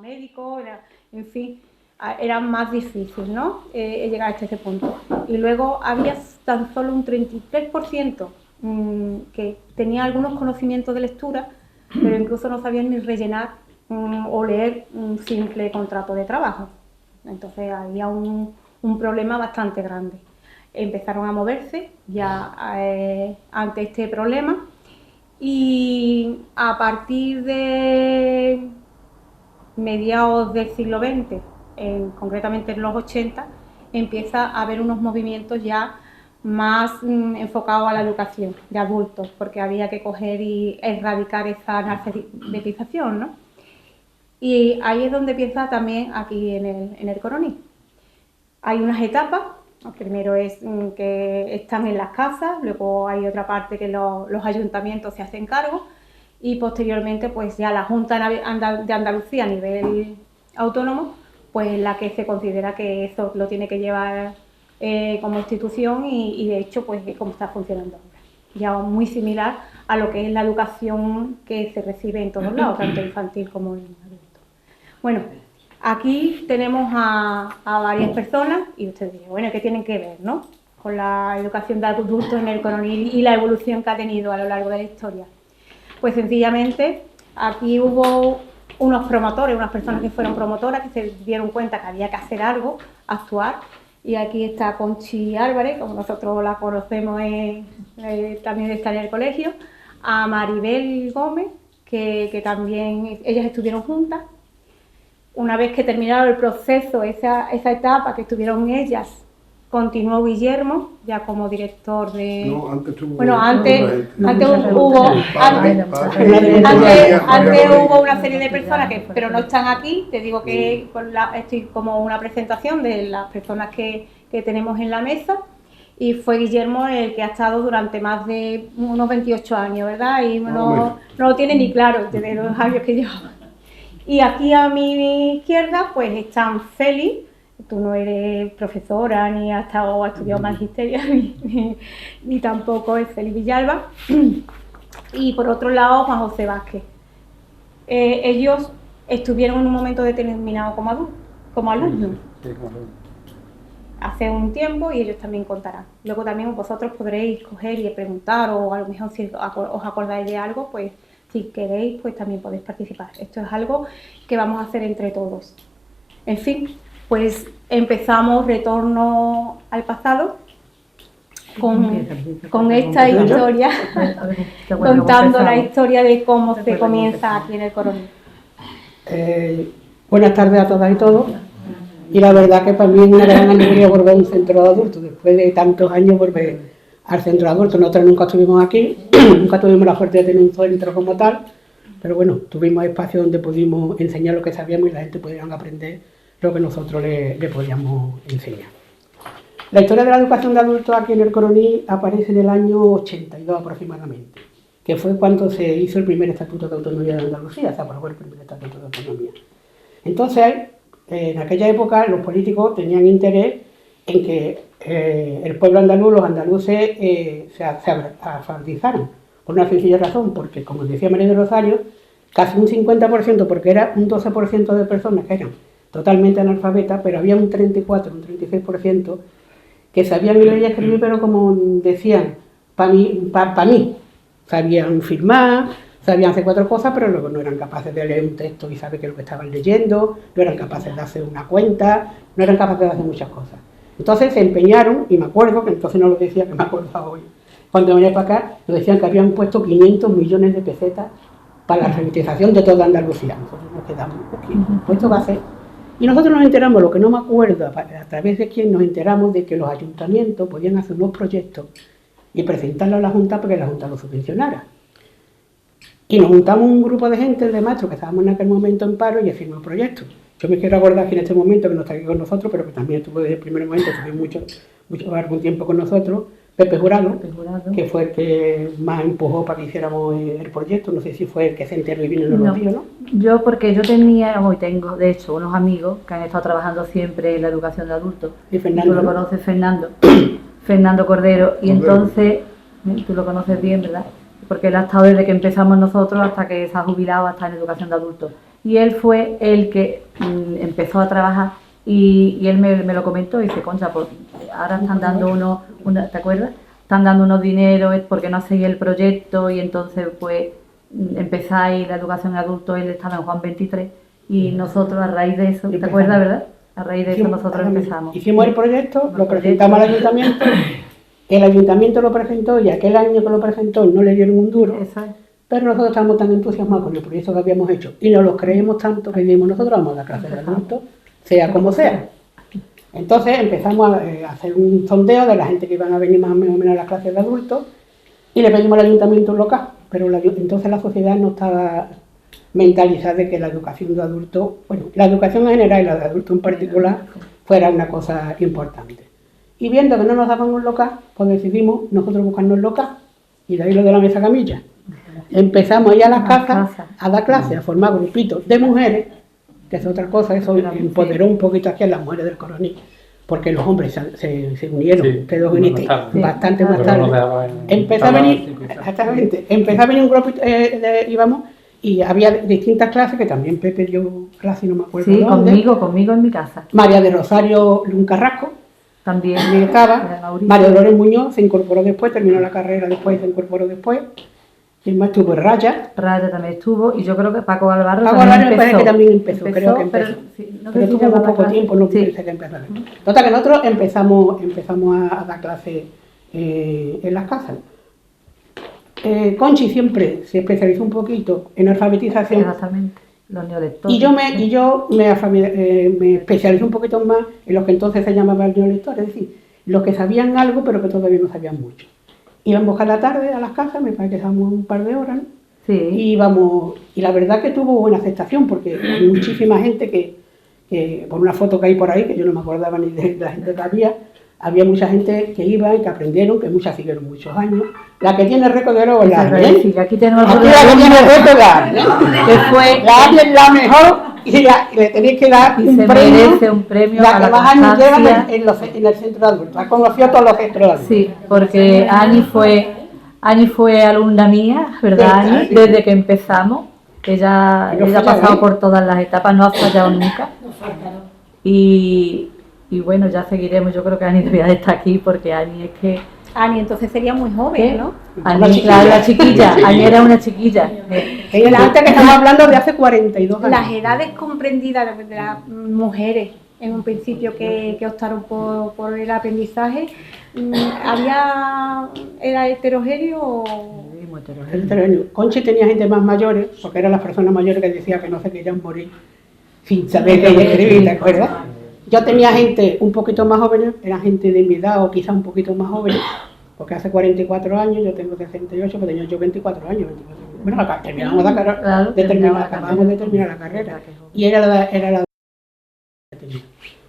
Médico, en fin, era más difícil, ¿no? Llegar hasta ese punto. Y luego había tan solo un 33% que tenía algunos conocimientos de lectura, pero incluso no sabían ni rellenar o leer un simple contrato de trabajo. Entonces había un problema bastante grande. Empezaron a moverse ya ante este problema y a partir de mediados del siglo XX, concretamente en los 80, empieza a haber unos movimientos ya más enfocados a la educación de adultos, porque había que coger y erradicar esa analfabetización, ¿no? Y ahí es donde empieza también aquí en el Coroní. Hay unas etapas. Primero es que están en las casas, luego hay otra parte que los ayuntamientos se hacen cargo, y posteriormente pues ya la Junta de Andalucía a nivel autónomo, pues la que se considera que eso lo tiene que llevar como institución y de hecho pues es como está funcionando ahora. Ya muy similar a lo que es la educación que se recibe en todos lados, tanto infantil como en adulto. Bueno, aquí tenemos a varias personas y ustedes dirán, bueno, ¿qué tienen que ver, no?, con la educación de adultos en el Coroní y la evolución que ha tenido a lo largo de la historia. Pues sencillamente aquí hubo unos promotores, unas personas que fueron promotoras, que se dieron cuenta que había que hacer algo, actuar, y aquí está Conchi Álvarez, como nosotros la conocemos, también está en el colegio, a Maribel Gómez, que también ellas estuvieron juntas. Una vez que terminaron el proceso, esa etapa que estuvieron ellas, continuó Guillermo, ya como director de... No, antes tuvo... Bueno, antes hubo una serie de personas pero no están aquí. Te digo que estoy como una presentación de las personas que tenemos en la mesa, y fue Guillermo el que ha estado durante más de unos 28 años, ¿verdad? Y no lo tiene ni claro de los años que lleva. Y aquí a mi izquierda pues están Félix. Tú no eres profesora, ni has estudiado magisterio, ni tampoco es Félix Villalba. Y por otro lado, Juan José Vázquez. Ellos estuvieron en un momento determinado como alumnos. Hace un tiempo, y ellos también contarán. Luego también vosotros podréis coger y preguntar, o a lo mejor si os acordáis de algo, pues si queréis, pues también podéis participar. Esto es algo que vamos a hacer entre todos. En fin, pues empezamos Retorno al Pasado con esta historia, contando la historia de cómo se comienza aquí en el Coroní. Buenas tardes a todas y todos. Y la verdad que para mí es una gran alegría volver a un centro de adultos, después de tantos años volver al centro de adultos. Nosotros nunca estuvimos aquí, nunca tuvimos la suerte de tener un centro como tal, pero bueno, tuvimos espacio donde pudimos enseñar lo que sabíamos y la gente pudiera aprender lo que nosotros le podíamos enseñar. La historia de la educación de adultos aquí en el Coroní aparece en el año 82 aproximadamente, que fue cuando se hizo el primer Estatuto de Autonomía de Andalucía, se aprobó el primer Estatuto de Autonomía. Entonces, en aquella época los políticos tenían interés en que el pueblo andaluz, los andaluces, se alfabetizaran, por una sencilla razón, porque como decía María de Rosario, casi un 50%, porque era un 12% de personas que eran totalmente analfabetas, pero había un 34, un 36% que sabían leer y escribir, pero como decían, para mí, sabían firmar, sabían hacer 4 cosas, pero luego no eran capaces de leer un texto y saber qué es lo que estaban leyendo, no eran capaces de hacer una cuenta, no eran capaces de hacer muchas cosas. Entonces se empeñaron, y me acuerdo, que entonces no lo decía, que me acuerdo hoy, cuando venía para acá, nos decían que habían puesto 500 millones de pesetas para la alfabetización de toda Andalucía. Nosotros nos quedamos, pues esto va a ser. Y nosotros nos enteramos, lo que no me acuerdo, a través de quién nos enteramos de que los ayuntamientos podían hacer unos proyectos y presentarlos a la Junta para que la Junta los subvencionara. Y nos juntamos un grupo de gente, de maestros, que estábamos en aquel momento en paro, y hicimos el proyecto. Yo me quiero acordar que en este momento, que no está aquí con nosotros, pero que también estuvo desde el primer momento, estuvo algún tiempo con nosotros, Pepe Jurado, que fue el que más empujó para que hiciéramos el proyecto. No sé si fue el que se enteró y vino y nos lo dio, ¿no? Yo, porque yo tenía, hoy tengo, de hecho, unos amigos que han estado trabajando siempre en la educación de adultos. Y Fernando, tú lo conoces, Fernando. Fernando Cordero. Y entonces, tú lo conoces bien, ¿verdad? Porque él ha estado desde que empezamos nosotros hasta que se ha jubilado, hasta en educación de adultos. Y él fue el que empezó a trabajar y él me lo comentó y dice, concha, pues ahora están dando ¿te acuerdas? Están dando unos dineros porque no hacéis el proyecto y entonces pues empezáis la educación de adultos, él estaba en Juan 23 y nosotros a raíz de eso, ¿te acuerdas, verdad? A raíz de eso nosotros empezamos. Hicimos el proyecto, lo presentamos al ayuntamiento, el ayuntamiento lo presentó y aquel año que lo presentó no le dieron un duro. Exacto. Pero nosotros estábamos tan entusiasmados con el proyecto que habíamos hecho y nos lo creemos tanto que dijimos, nosotros vamos a la clase de adultos, sea como sea. Entonces empezamos a hacer un sondeo de la gente que iban a venir más o menos a las clases de adultos y le pedimos al ayuntamiento un local, pero entonces la sociedad no estaba mentalizada de que la educación de adultos, bueno, la educación en general y la de adultos en particular, fuera una cosa importante. Y viendo que no nos daban un local, pues decidimos nosotros buscarnos un local y de ahí lo de la mesa camilla. Empezamos a ir a las casas a dar clases, a formar grupitos de mujeres, que es otra cosa, eso empoderó un poquito aquí a las mujeres del Coronil, porque los hombres se unieron, quedó bastante más tarde. Empezó a venir, exactamente, empezó a venir un grupo, íbamos, y había distintas clases, que también Pepe dio clase, no me acuerdo dónde. Sí, conmigo en mi casa. María de Rosario Luncarrasco, también estaba, María Dolores Muñoz se incorporó después, terminó la carrera después, se incorporó después. ¿Quién más estuvo? Raya también estuvo, y yo creo que Paco Alvaro me parece que también empezó, creo que empezó. Pero tuvo un poco tiempo, no pensé que empezó. Total, que nosotros empezamos a dar clases en las casas. Conchi siempre se especializó un poquito en alfabetización. Exactamente, los neolectores. Y yo me especialicé un poquito más en los que entonces se llamaban neolectores, es decir, los que sabían algo pero que todavía no sabían mucho. Íbamos a la tarde a las casas, me parece que estábamos un par de horas, ¿no? Sí. Y la verdad que tuvo buena aceptación, porque hay muchísima gente que, por una foto que hay por ahí, que yo no me acordaba ni de la gente que había mucha gente que iba y que aprendieron, que muchas siguieron muchos años. La que tiene récord de oro es la Arne. Sí, aquí tenemos la que tiene récord de Arne, que fue la Arne la mejor y le tenéis que dar un premio la que más años lleva en el centro de adultos. Ha conocido todos los centros de adultos. Sí, porque Ani fue alumna mía, ¿verdad, Ani? Desde que empezamos. Ella ha pasado por todas las etapas, no ha fallado nunca. Y bueno, ya seguiremos. Yo creo que Ani debería de estar aquí porque Ani es que... Ani entonces sería muy joven, ¿no? Ani, claro, la chiquilla. Ani era una chiquilla. Ella antes que estamos hablando de hace 42 años. Las edades comprendidas de las mujeres en un principio que optaron por el aprendizaje, ¿era heterogéneo o...? Heterogéneo. Conchi tenía gente más mayores, porque eran las personas mayores que decían que no se querían morir sin saber leer y escribir, ¿te acuerdas? Yo tenía gente un poquito más jóvenes, eran gente de mi edad o quizá un poquito más jóvenes, porque hace 44 años, yo tengo 68, pero tenía yo 24 años. Bueno, acabamos de terminar la carrera. Y era la edad que tenía.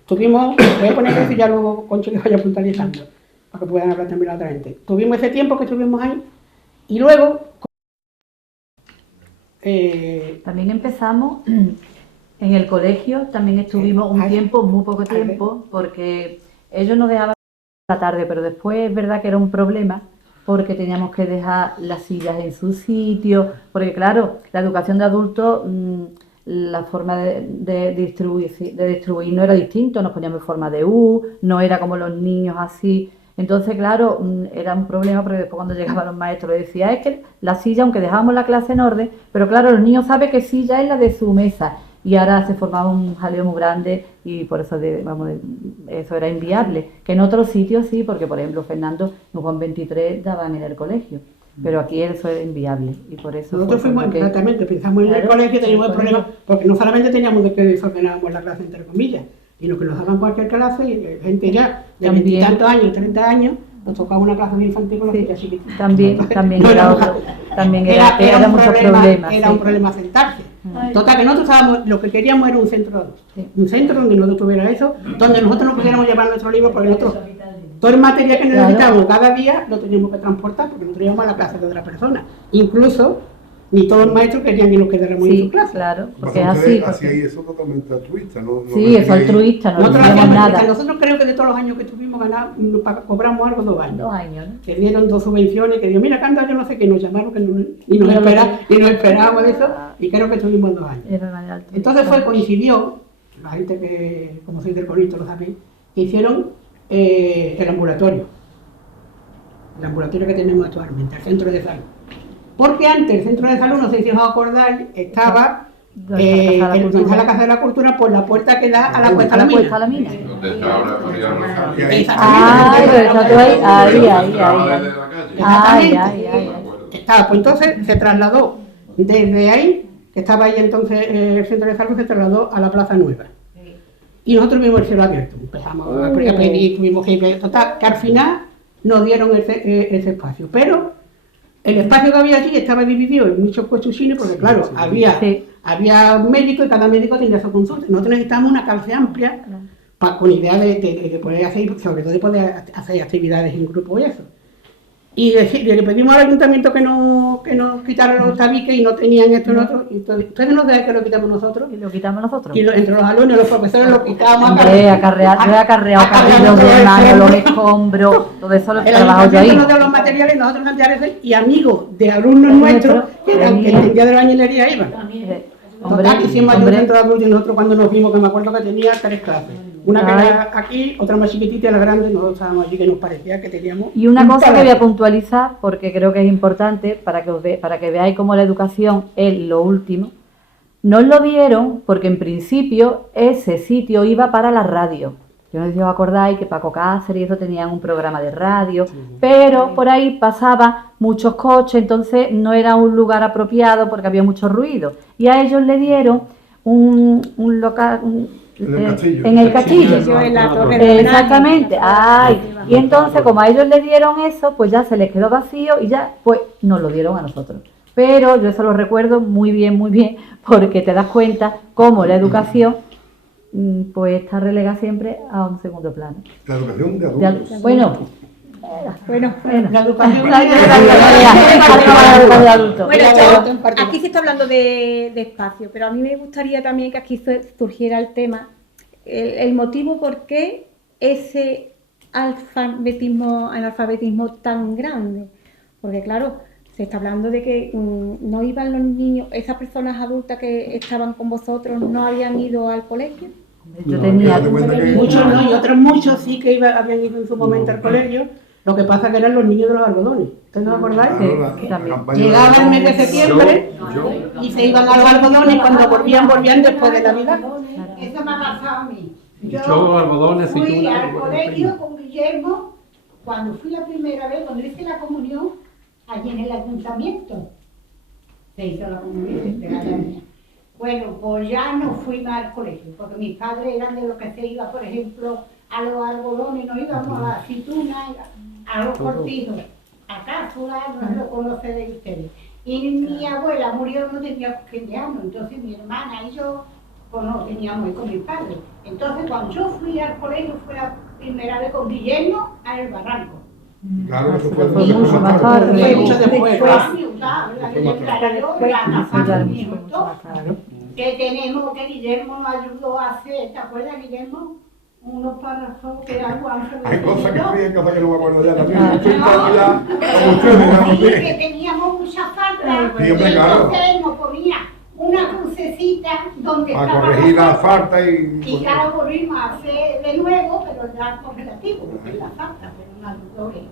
Tuvimos, voy a poner eso y ya luego Conchi que vaya puntualizando, para que puedan hablar también la otra gente. Tuvimos ese tiempo que estuvimos ahí, y luego... También empezamos... En el colegio también estuvimos un tiempo, muy poco tiempo, porque ellos nos dejaban la tarde, pero después es verdad que era un problema porque teníamos que dejar las sillas en su sitio, porque claro, la educación de adultos, la forma de distribuir no era distinto, nos poníamos en forma de U, no era como los niños así. Entonces, claro, era un problema porque después cuando llegaban los maestros les decía, es que la silla, aunque dejábamos la clase en orden, pero claro, los niños saben que silla es la de su mesa. Y ahora se formaba un jaleo muy grande y por eso eso era inviable. Que en otros sitios sí, porque por ejemplo Fernando en Juan 23 daban en el colegio, pero aquí eso era inviable. Y por eso nosotros fuimos, exactamente, pensamos en el colegio, teníamos el problema, porque no solamente teníamos de que desordenábamos la clase entre comillas, sino que nos daban cualquier clase y gente ya de 20 y tantos años, 30 años, nos tocaba una clase de infantil con los niños chiquitos. También era mucho problema. Era un problema sentarse. Total, que nosotros estábamos, lo que queríamos era un centro de adultos. Sí. Un centro donde nosotros tuviera eso, donde nosotros no pudiéramos llevar nuestros libros, porque nosotros, todo el material que necesitábamos cada día lo teníamos que transportar, porque nosotros íbamos a la clase de otra persona. Incluso, ni todos los maestros querían que nos quedáramos en su clase. Claro, porque es Ustedes así. hacíais eso totalmente altruista, ¿no? Sí, es altruista, no Nosotros, recibimos nada. nosotros creo que de todos los años que estuvimos cobramos algo 2 años. 2 años, ¿no? Que dieron 2 subvenciones, que dio, mira, Canda, yo no sé qué, nos llamaron, que no, y nos esperábamos de eso, y creo que estuvimos 2 años. Era más alto. Entonces coincidió, la gente que, como soy del Conito lo sabéis, que hicieron el ambulatorio que tenemos actualmente, el centro de salud. Porque antes el centro de salud, no sé si os acordáis, estaba donde está la Casa de la Cultura, por la puerta que da a la Cuesta a la Mina. Donde está ahora Correa Rosario. Ay, pero está tú ahí. Estaba, pues entonces se trasladó desde ahí, que estaba ahí entonces el centro de salud, se trasladó a la Plaza Nueva. Y nosotros vimos el cielo abierto, empezamos a pedir, tuvimos que ir, total, que al final nos dieron ese espacio. Pero el espacio que había aquí estaba dividido en muchos puestos cine, porque claro, había médicos y cada médico tenía su consulta. Nosotros necesitábamos una clase amplia con idea de poder hacer, sobre todo de poder hacer actividades en grupo y eso. Y le pedimos al ayuntamiento que nos quitaran los tabiques y no tenían esto y otro. Y ustedes nos dejan que lo quitamos nosotros. Y lo quitamos nosotros. Y entre los alumnos y los profesores lo quitábamos. Hombre, yo he acarreado carrillos de mano, los escombros, todo eso lo he trabajado yo ahí. Nos dio los materiales, nosotros cambiarles y amigos de alumnos nuestros que el día de la bañilería iban. Total, que hicimos un centro de adultos y nosotros cuando nos vimos, que me acuerdo que tenía 3 clases. Una que era aquí, otra más chiquitita y la grande, nosotros estábamos allí que nos parecía que teníamos... Y una cosa que voy a puntualizar, porque creo que es importante para que veáis cómo la educación es lo último. Nos lo dieron porque en principio ese sitio iba para la radio. Yo no sé si os acordáis que Paco Cáceres y eso tenían un programa de radio, pero por ahí pasaban muchos coches, entonces no era un lugar apropiado porque había mucho ruido. Y a ellos le dieron un local... en el castillo. En la torre. Exactamente. Y entonces, como a ellos le dieron eso, pues ya se les quedó vacío y ya, pues nos lo dieron a nosotros. Pero yo eso lo recuerdo muy bien, porque te das cuenta cómo la educación pues está relegada siempre a un segundo plano. La educación de adultos. Bueno, La educación de adultos. Bueno, aquí se está hablando de espacio, pero a mí me gustaría también que aquí surgiera el tema, el motivo por qué ese analfabetismo tan grande. Porque claro, se está hablando de que no iban los niños, esas personas adultas que estaban con vosotros no habían ido al colegio. Yo tenía muchos no, y otros muchos sí que habían ido en su momento al colegio. Lo que pasa que eran los niños de los algodones. ¿Ustedes no os acordáis? Llegaba el mes de septiembre y se iban a los algodones y cuando volvían después de Navidad. Eso me ha pasado a mí. Yo algodones y fui al colegio con Guillermo cuando fui la primera vez, cuando hice la comunión, allí en el ayuntamiento. Se hizo la comunión de la niña. Bueno, pues ya no fui más al colegio, porque mis padres eran de los que se iba, por ejemplo, a los algodones, no íbamos a la aceituna, a los cortijos, a Cápsula, no se lo conoce de ustedes. Y mi abuela murió, no tenía 15 años, entonces mi hermana y yo, pues no teníamos con mis padres. Entonces cuando yo fui al colegio fue la primera vez con Guillermo al Barranco. Claro, eso fue mucho más tarde. Fue mucho después. Que tenemos, que Guillermo nos ayudó a hacer, ¿te acuerdas, Guillermo? Unos párrafos que algo han hay cosas que fui en casa que no me acuerdo ya también. No, Estoy ya como ustedes, digamos, sí, que teníamos muchas faltas. Sí, hombre, claro. Entonces nos ponía una crucecita donde para estaba corregir la la falta y... y claro, volvimos a hacer de nuevo, pero ya correlativo, porque es la falta, pero no ayudó bien.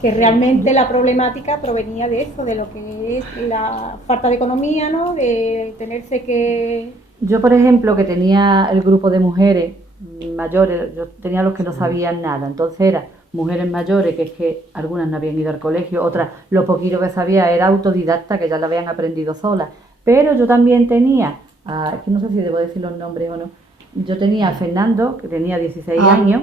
Que realmente la problemática provenía de eso, de lo que es la falta de economía, ¿no? De tenerse que... Yo, por ejemplo, que tenía el grupo de mujeres mayores, yo tenía los que no sabían nada, entonces eran mujeres mayores, que es que algunas no habían ido al colegio, otras lo poquito que sabía era autodidacta, que ya lo habían aprendido solas, pero yo también tenía, es que no sé si debo decir los nombres o no, yo tenía a Fernando, que tenía 16 años,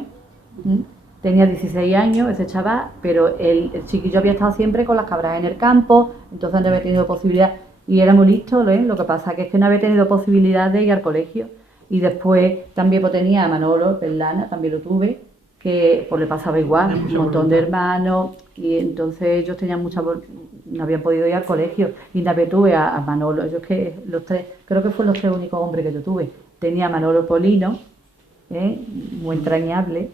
tenía 16 años ese chaval, pero el chiquillo había estado siempre con las cabras en el campo, entonces no había tenido posibilidad. y era muy listo, ¿eh? Lo que pasa que es que no había tenido posibilidad de ir al colegio. Y después también pues, tenía a Manolo Perlana, también lo tuve, que pues le pasaba igual, un montón de hermanos, y entonces ellos tenían no habían podido ir al colegio. Y también tuve a Manolo, yo es que los tres, creo que fueron los tres únicos hombres que yo tuve. Tenía a Manolo Polino, muy entrañable,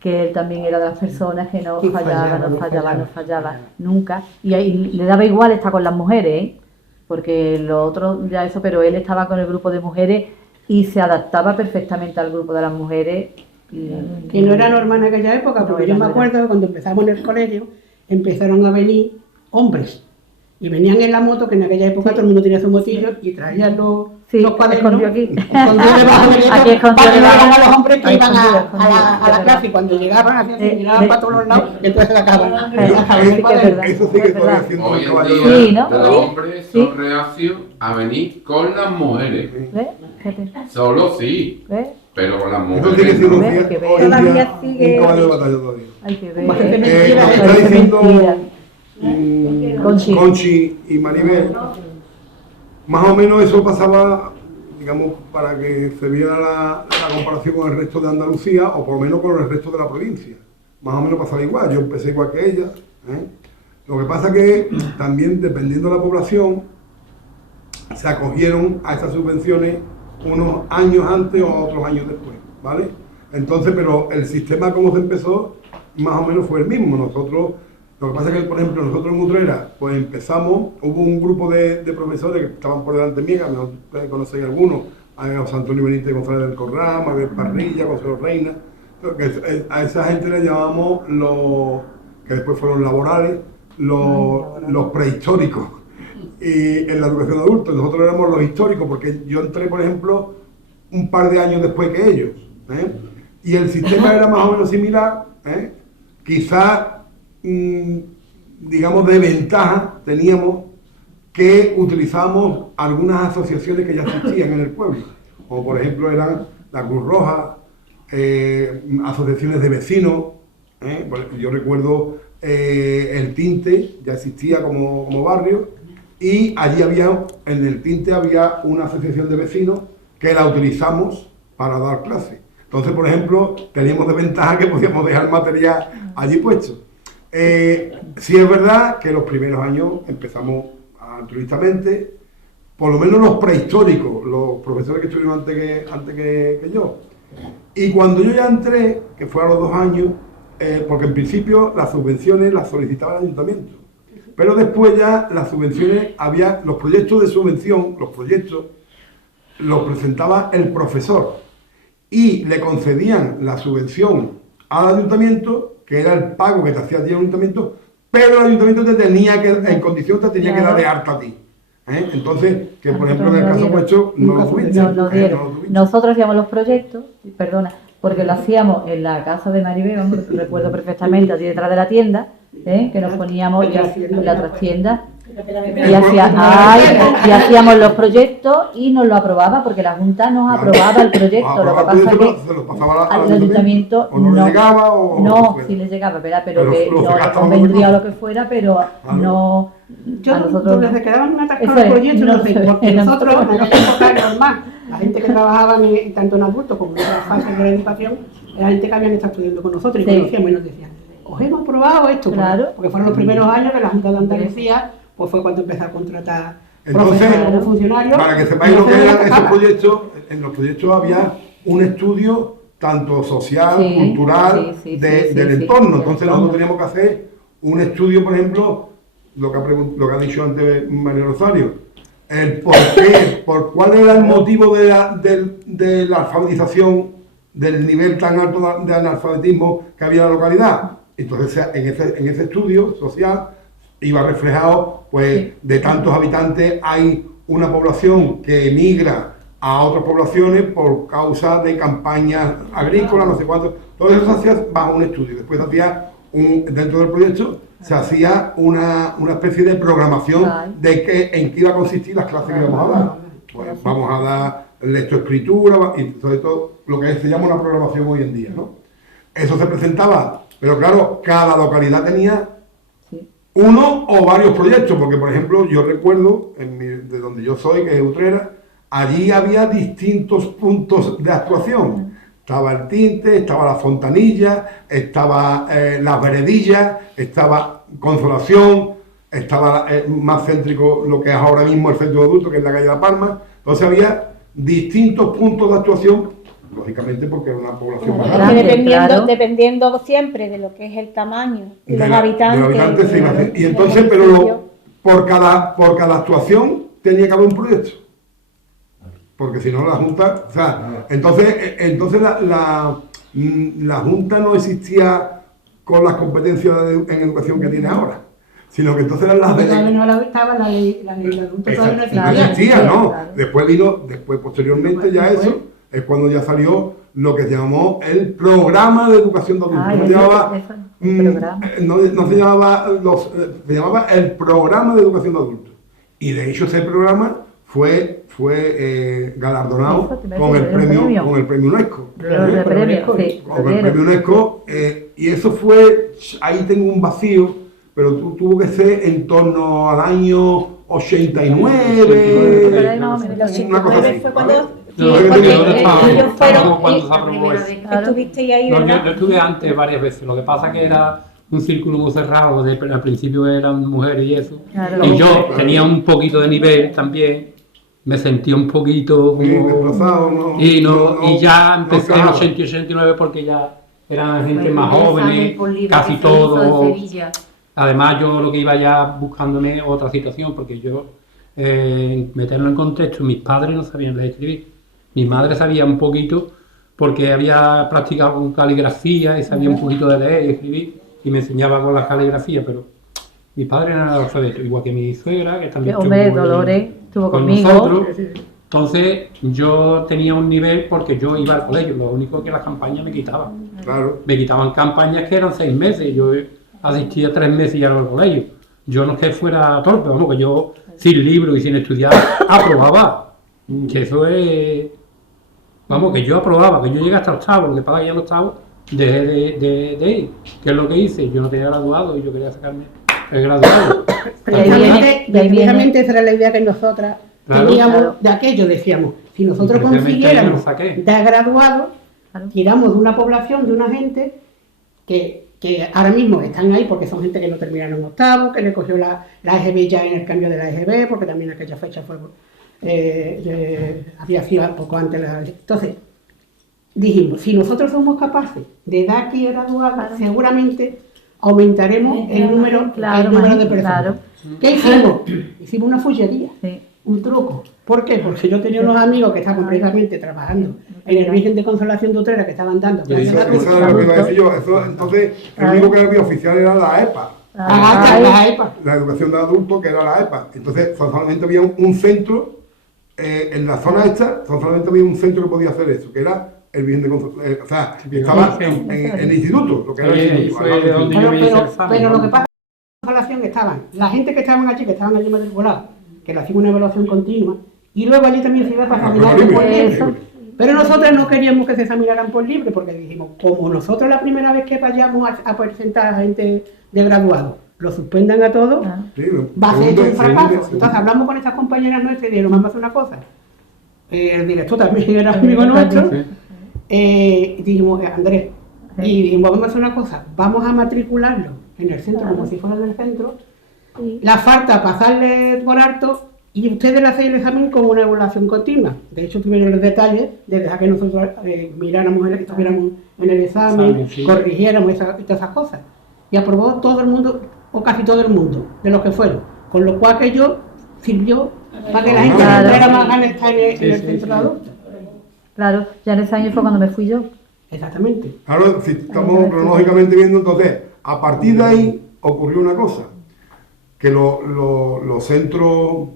que él también era de las personas que no fallaba nunca. Y ahí le daba igual estar con las mujeres, porque lo otro ya eso, pero él estaba con el grupo de mujeres y se adaptaba perfectamente al grupo de las mujeres. Y no era normal en aquella época, porque yo me acuerdo que cuando empezamos en el colegio, empezaron a venir hombres. Y venían en la moto, que en aquella época todo el mundo tenía su motillo, y traían los cuadernos. Aquí. Escondido debajo del Aquí escondido para que no debajo. vean a los hombres que Ahí iban escondido, a la clase, y cuando llegaban, hacían así, miraban para todos los lados, y entonces sacaban. Sí, que es verdad. Eso sí que Es estoy verdad. haciendo Hoy el en caballo día Sí, ¿no? los hombres Sí. son reacios a venir con las mujeres. ¿Ves? Fíjate. Solo sí, ¿Ves? pero con las Eso sigue mujeres siendo no. Ve, que ve. hoy en Todavía día sigue- un caballo de batalla todavía. Hay que ver. Parece Como mentira, está parece diciendo mentira. Conchi y Maribel, más o menos eso pasaba, digamos, para que se viera la comparación con el resto de Andalucía, o por lo menos con el resto de la provincia. Más o menos pasaba igual, yo empecé igual que ella. Lo que pasa que también, dependiendo de la población, se acogieron a esas subvenciones unos años antes o otros años después, ¿vale? Entonces, pero el sistema como se empezó, más o menos fue el mismo. Nosotros, lo que pasa es que, por ejemplo, nosotros en Utrera, pues empezamos, hubo un grupo de profesores que estaban por delante mía, a lo mejor ustedes conocéis algunos, a José Antonio Benítez González del Corral, Mabel Parrilla, Consuelo Reina, a esa gente le llamamos los, que después fueron laborales, los prehistóricos. Y en la educación de adultos, nosotros éramos los históricos, porque yo entré, por ejemplo, un par de años después que ellos, y el sistema era más o menos similar, quizás, digamos, de ventaja teníamos que utilizamos algunas asociaciones que ya existían en el pueblo, como por ejemplo eran la Cruz Roja, asociaciones de vecinos, yo recuerdo el Tinte, ya existía como barrio, y allí en el Tinte había una asociación de vecinos que la utilizamos para dar clases. Entonces, por ejemplo, teníamos de ventaja que podíamos dejar material allí puesto. Sí es verdad que los primeros años empezamos altruistamente, por lo menos los prehistóricos, los profesores que estuvieron antes que yo. Y cuando yo ya entré, que fue a los 2 años, porque en principio las subvenciones las solicitaba el ayuntamiento. Pero después ya las subvenciones, había los proyectos de subvención, los presentaba el profesor y le concedían la subvención al ayuntamiento, que era el pago que te hacía a ti el ayuntamiento, pero el ayuntamiento te tenía que, en condición, te tenía que dar de harta a ti. Entonces, que por ejemplo en el caso puesto no lo tuviste. No lo dieron. Nosotros hacíamos los proyectos, perdona, porque lo hacíamos en la casa de Maribel, recuerdo perfectamente, allí detrás de la tienda, que nos poníamos en la trastienda y hacíamos los proyectos y nos lo aprobaba, porque la Junta nos aprobaba el proyecto. Lo que pasa es que al ayuntamiento o no le llegaba o no, sí le llegaba, ¿verdad? Pero Pero que lo no sacaste convendría a o lo que fuera, pero no. Yo, A nosotros desde que daban atascados Eso es, los proyectos, no no sé, sé, porque nosotros nosotros, en esta época era normal, la gente que trabajaba tanto en adultos como en otras fases de la educación, era gente que habían estado estudiando con nosotros y Sí. conocíamos y nos decían, os hemos probado esto, Claro. porque fueron los primeros años que la Junta de Andalucía, pues fue cuando empezó a contratar Entonces, profesores como funcionarios. para que sepáis lo que Nosotros eran nos esos tocaba. proyectos, en los proyectos había un estudio tanto social, Sí, cultural, sí, del sí, entorno. sí, Entonces del nosotros entorno. teníamos que hacer un estudio, por ejemplo, lo que ha dicho antes María Rosario, el por cuál era el motivo de la alfabetización, del nivel tan alto de analfabetismo que había en la localidad. Entonces en ese estudio social iba reflejado, pues, de tantos habitantes hay una población que emigra a otras poblaciones por causa de campañas agrícolas, no sé cuánto. Todo eso se hacía bajo un estudio. Después hacía dentro del proyecto se hacía una especie de programación de en qué iba a consistir las clases que íbamos a dar. Pues vamos a dar lectoescritura y sobre todo lo que se llama una programación hoy en día, ¿no? Eso se presentaba, pero claro, cada localidad tenía uno o varios proyectos, porque por ejemplo yo recuerdo, de donde yo soy, que es Utrera, allí había distintos puntos de actuación. Estaba el Tinte, estaba la Fontanilla, estaba las Veredillas, estaba Consolación, estaba más céntrico lo que es ahora mismo el centro de adultos, que es la calle La Palma. Entonces había distintos puntos de actuación, lógicamente porque era una población más Es que grande. dependiendo siempre de lo que es el tamaño y los De habitantes. los habitantes se iba a hacer. Y del entonces, municipio. por cada actuación tenía que haber un proyecto. Porque si no la Junta, o sea, entonces la Junta no existía con las competencias en educación que tiene ahora, sino que entonces eran las Porque todavía no estaba la ley de adultos, todavía no no existía. existía, ¿no? Claro. Después posteriormente ya eso es cuando ya salió lo que se llamó el programa de educación de adultos. Ah, No se eso, llamaba, el programa. no se llamaba se llamaba el programa de educación de adultos. Y de hecho ese programa fue galardonado Eso te iba a con el decir, el premio UNESCO. Los de premio, sí. Con el premio UNESCO, y eso fue, ahí tengo un vacío, pero tuvo que ser en torno al año 89, Por ahí más o menos. una cosa así. Fue cuando, ¿vale? sí, Yo porque estaba- ellos fueron, estaba cuando se aprobó eso. estuvisteis ahí, No, ¿verdad? yo estuve antes varias veces, lo que pasa que era un círculo muy cerrado, al principio eran mujeres y eso, Claro. y yo tenía un poquito de nivel también, me sentía un poquito Sí, como... desplazado, ¿no? Y ya empecé en encajaba. 80 y 89 porque ya eran gente Fue más el examen jóvenes, por libre casi que se hizo todos. en Sevilla. Además yo lo que iba ya buscándome otra situación, porque yo, meterlo en contexto, mis padres no sabían leer y escribir. Mi madre sabía un poquito porque había practicado con caligrafía y sabía un poquito de leer y escribir y me enseñaba con la caligrafía, pero mi padre era analfabeto, igual que mi suegra, que también Hombre, estuvo Dolores estuvo con conmigo. nosotros. Entonces yo tenía un nivel porque yo iba al colegio, lo único que las campañas me quitaban. Claro. Me quitaban campañas que eran 6 meses, yo asistía 3 meses y ya al colegio. Yo no es que fuera torpe, vamos, que yo sin libro y sin estudiar aprobaba. Que eso es... Vamos, que yo aprobaba, que yo llegué hasta octavo, lo que pasa es que ya en octavo dejé de ir. ¿Qué es lo que hice? Yo no tenía graduado y yo quería sacarme el graduado. Y ahí viene- y ahí viene- Precisamente esa era la idea que nosotras Claro, teníamos claro. de aquello, decíamos, si nosotros Y precisamente ahí me lo consiguiéramos saqué. dar graduados, Claro. tiramos de una población, de una gente que ahora mismo están ahí porque son gente que no terminaron octavo, que le cogió la EGB ya en el cambio de la EGB, porque también aquella fecha fue había sido poco antes la... Entonces, dijimos, si nosotros somos capaces de dar aquí graduados, seguramente aumentaremos el número, Claro, el número de claro. personas. ¿Qué hicimos? Hicimos una follería, Sí. un truco. ¿Por qué? Porque yo tenía unos amigos que estaban precisamente trabajando en el Virgen de Consolación de Utrera, que estaban dando Sí, clases Eso gratuitas. era lo que iba a decir yo. Entonces, el único que había oficial era la EPA. La EPA. La educación de adultos, que era la EPA. Entonces, solamente había un centro, en la zona esta, solamente había un centro que podía hacer eso, que era el Virgen de Consolación. O sea, estaba en el instituto, lo que era el Sí, instituto. fue de donde yo me hice el examen. Pero lo ¿no? que pasa es que en Consolación estaban, la gente que estaban allí matriculados, que le hacían una evaluación continua, y luego allí también se iba para examinar libre. por libre. Eso. Pero nosotros no queríamos que se examinaran por libre, porque dijimos, como nosotros la primera vez que vayamos a presentar a gente de graduado, lo suspendan a todos, Ah. Sí, va a ser esto un fracaso. segundo. Entonces hablamos con estas compañeras nuestras y dijeron, vamos a hacer una cosa. El director también era amigo nuestro. Sí. Y dijimos, Andrés, Sí. y dijimos, vamos a hacer una cosa, vamos a matricularlo en el centro, como si fuera del centro, la falta pasarle por alto y ustedes le hacen el examen con una evaluación continua. De hecho, tuvieron los detalles de dejar que nosotros miráramos, estuviéramos en el examen, Sí. corrigiéramos todas esas cosas. Y aprobó todo el mundo, o casi todo el mundo, de los que fueron. Con lo cual que yo sirvió para que la gente Claro. tuviera más ganas de estar en Sí, el sí, centro sí. de adultos. Claro, ya en ese año fue cuando me fui yo. Exactamente. Claro, si estamos cronológicamente viendo, entonces, a partir de ahí ocurrió una cosa, que los centros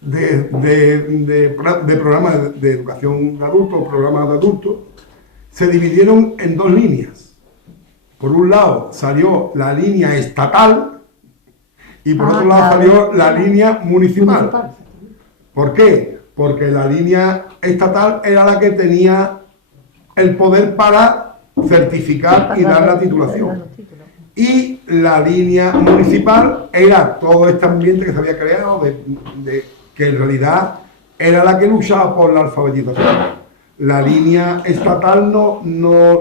de programas de educación de adultos, programas de adultos, se dividieron en dos líneas. Por un lado salió la línea estatal y por otro lado claro. salió la línea municipal. ¿Por qué? Porque la línea estatal era la que tenía el poder para certificar y dar la titulación. Y la línea municipal era todo este ambiente que se había creado, que en realidad era la que luchaba por la alfabetización. La línea estatal no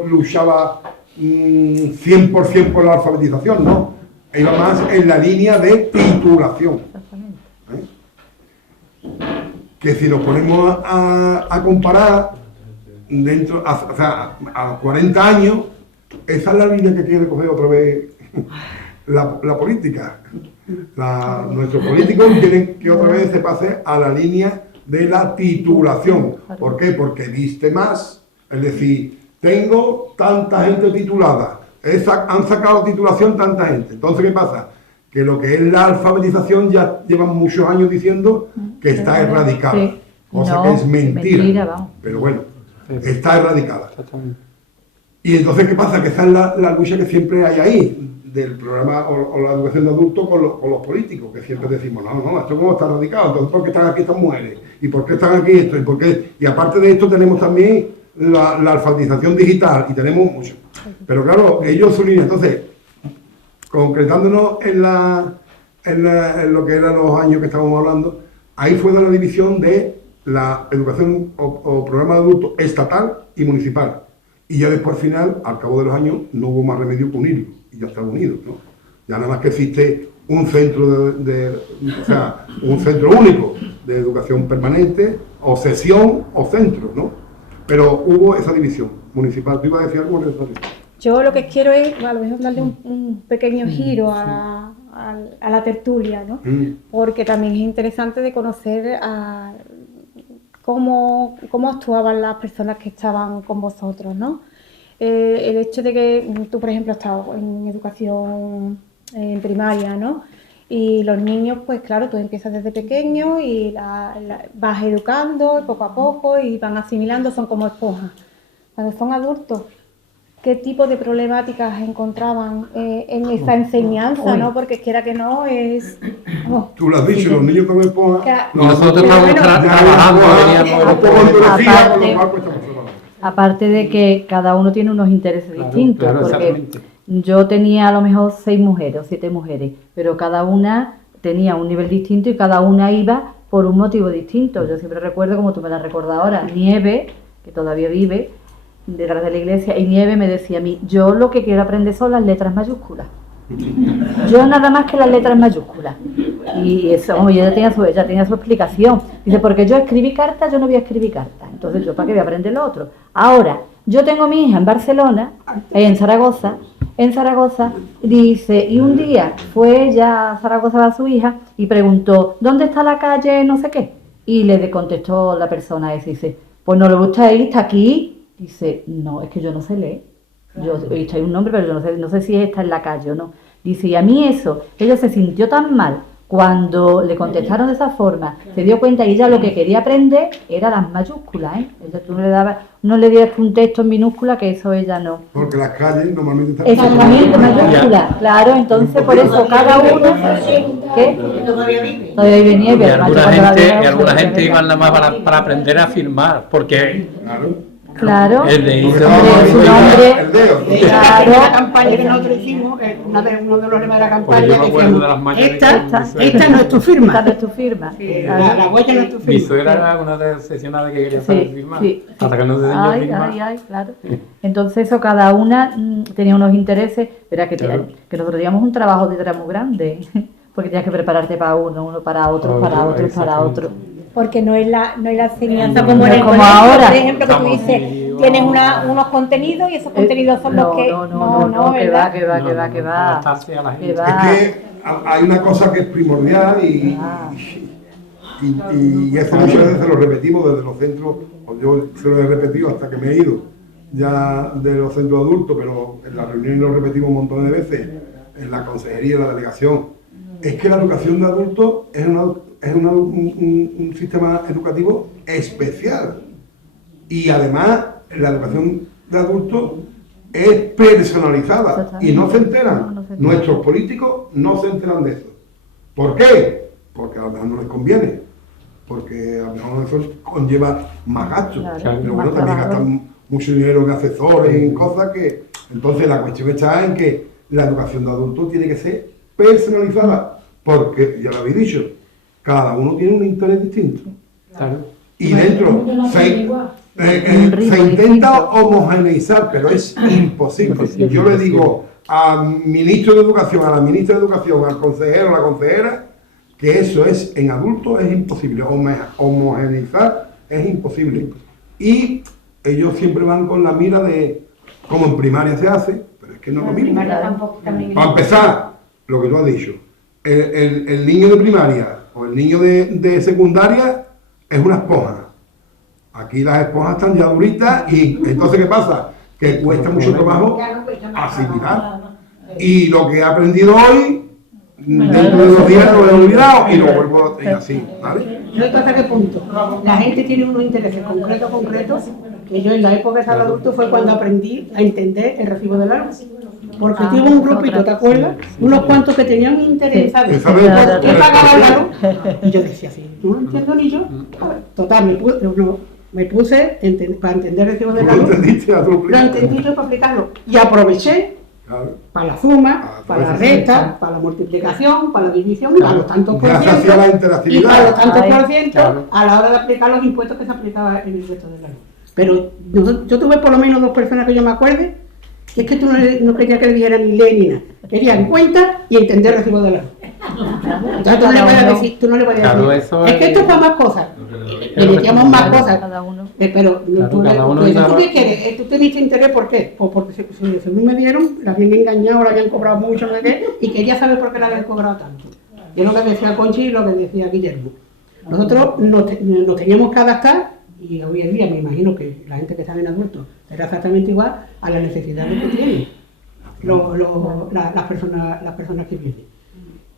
luchaba 100% por la alfabetización, no. Iba más en la línea de titulación. Que si nos ponemos a comparar a 40 años, esa es la línea que quiere coger otra vez la política. Nuestros políticos quieren que otra vez se pase a la línea de la titulación. ¿Por qué? Porque viste más, es decir, tengo tanta gente titulada, han sacado titulación tanta gente. Entonces, ¿qué pasa? Que lo que es la alfabetización ya llevan muchos años diciendo que está erradicada, Sí. cosa No, que es mentira, vamos. pero bueno, está erradicada. Y entonces, ¿qué pasa? Que esa es la lucha que siempre hay ahí, del programa o la educación de adultos con los políticos, que siempre decimos, no, esto cómo está erradicado, entonces ¿por qué están aquí estas mujeres? ¿Y por qué están aquí esto? Y aparte de esto tenemos también la alfabetización digital, y tenemos mucho. Pero claro, ellos su línea. Entonces, concretándonos en lo que eran los años que estábamos hablando, ahí fue de la división de la educación o programa de adultos estatal y municipal. Y ya después, al final, al cabo de los años, no hubo más remedio que unirlo. Y ya está unido, ¿no? Ya nada más que existe un centro un centro único de educación permanente, o sesión o centro, ¿no? Pero hubo esa división municipal. ¿Tú ibas a decir algo, Rosario? Yo lo que quiero es, a lo mejor, darle un pequeño giro a la tertulia, ¿no? Porque también es interesante de conocer cómo actuaban las personas que estaban con vosotros, ¿no? El hecho de que tú, por ejemplo, has estado en educación en primaria, ¿no? Y los niños, pues claro, tú empiezas desde pequeño y vas educando poco a poco y van asimilando, son como esponjas. Cuando son adultos, ¿qué tipo de problemáticas encontraban en esa enseñanza, no? Porque quiera que no, es... Tú lo has dicho, los niños como esponjas... Nosotros estamos trabajando, Aparte de que cada uno tiene unos intereses distintos, claro, porque exactamente. yo tenía a lo mejor 6 mujeres o 7 mujeres, pero cada una tenía un nivel distinto y cada una iba por un motivo distinto. Yo siempre recuerdo, como tú me la recuerdas ahora, Nieve, que todavía vive detrás de la iglesia, y Nieve me decía a mí, yo lo que quiero aprender son las letras mayúsculas. Yo nada más que las letras mayúsculas. Y eso, ella tenía su explicación. Dice, porque yo escribí cartas, yo no voy a escribir cartas. Entonces, ¿yo para qué voy a aprender lo otro? Ahora, yo tengo a mi hija en Barcelona, en Zaragoza, dice, y un día fue ella a Zaragoza a su hija y preguntó, ¿dónde está la calle no sé qué? Y le contestó la persona esa, dice, pues no le gusta ahí, está aquí. Dice, no, es que yo no sé leer. Yo he visto ahí un nombre, pero yo no sé si está en la calle o no. Dice, y a mí eso, ella se sintió tan mal cuando le contestaron de esa forma, se dio cuenta y ella lo que quería aprender era las mayúsculas, ¿eh? Ella, tú no le dieras un texto en minúscula, que eso ella no. Porque las calles normalmente están... Exactamente, mayúsculas, claro, entonces por eso cada uno... ¿Qué? Todavía vive Nieve. Y alguna gente iba nada más para aprender a firmar, porque... Claro, el de su nombre, claro. La campaña que nosotros hicimos, una vez uno de los lemas de la campaña, Pues yo me acuerdo de las decíamos, mañanas esta no es tu firma. Esta no es tu firma. La huella no es tu Mi firma. suegra era una de las sesionadas que quería saber firmar, hasta que no se enseñó a firmar. Claro. Entonces eso, cada una tenía unos intereses, verá que nosotros teníamos un trabajo detrás muy grande, porque tenías que prepararte para uno para otro, para otro, para otro. Porque no es la enseñanza como en el como colegio, ahora. por ejemplo, que tú dices, tienes unos contenidos y esos contenidos son los que... No, que va. Adaptarse a la gente. Es que hay una cosa que es primordial y eso muchas veces lo repetimos desde los centros, o yo se lo he repetido hasta que me he ido ya de los centros adultos, pero en la reunión lo repetimos un montón de veces, en la consejería, en la delegación, es que la educación de adultos es un sistema educativo especial. Y además, la educación de adultos es personalizada y no se enteran. Nuestros políticos no se enteran de eso. ¿Por qué? Porque a lo mejor no les conviene. Porque a lo mejor eso conlleva más gastos. Pero bueno, también gastan mucho dinero en asesores y en cosas que... Entonces la cuestión está en que la educación de adultos tiene que ser personalizada, porque, ya lo habéis dicho, cada uno tiene un interés distinto. Claro. Y dentro se intenta homogeneizar, pero es imposible. Yo le digo al ministro de Educación, a la ministra de Educación, al consejero, a la consejera, que eso es, en adultos es imposible. Homogeneizar es imposible. Y ellos siempre van con la mira de, como en primaria se hace, pero es que no es lo mismo. Para empezar, lo que tú has dicho, el niño de primaria o el niño de secundaria es una esponja. Aquí las esponjas están ya duritas y entonces ¿qué pasa? Que cuesta mucho trabajo asimilar. Y lo que he aprendido hoy, dentro de 2 días lo he olvidado y lo vuelvo a así, ¿vale? No sé hasta qué punto. La gente tiene unos intereses concretos, que yo en la época de ser adulto fue cuando aprendí a entender el recibo del agua. Porque tuve un grupito, ¿te acuerdas? Unos cuantos que tenían interés, ¿sabes? ¿Por qué pagaba la luz? Y yo decía así, no lo entiendo ni yo. Total, me puse para entender el recibo del agua. Lo entendí yo para aplicarlo. Y aproveché para la suma, para la resta, para la multiplicación, para la división y para los tantos por ciento. Y para los tantos por ciento a la hora de aplicar los impuestos que se aplicaba en el resto del año. Pero yo tuve por lo menos 2 personas que yo me acuerde, que es que tú no querías que le dijeran ni ley ni nada. Querían cuenta y entender el recibo de la luz. Entonces tú no le puedes decir, es que esto es para más cosas. Le metíamos más cosas. Pero tú qué quieres, tú teniste interés, ¿por qué? Pues porque según me dieron, la habían engañado, la habían cobrado mucho, no sé qué, y quería saber por qué la habían cobrado tanto. Y es lo que decía Conchi y lo que decía Guillermo. Nosotros nos teníamos que adaptar, y hoy en día me imagino que la gente que está en adultos será exactamente igual a las necesidades que tienen las personas que vienen.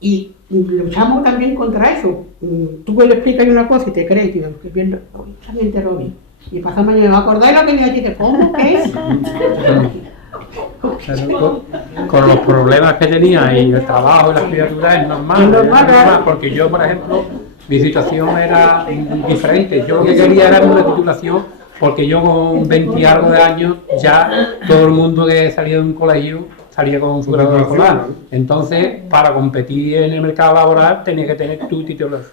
Y luchamos también contra eso. Tú le explicas una cosa y te crees, y dices, que bien, también te lo vi. Y pasa mañana, ¿acordáis lo que me dijiste? ¿Cómo? ¿Qué es? Con los problemas que tenía y el trabajo y las criaturas es normal, porque yo, por ejemplo, mi situación era diferente. Yo lo que quería era una titulación, porque yo con 20 y algo de años ya todo el mundo que salía de un colegio salía con su grado escolar. Entonces, para competir en el mercado laboral tenía que tener tu titulación.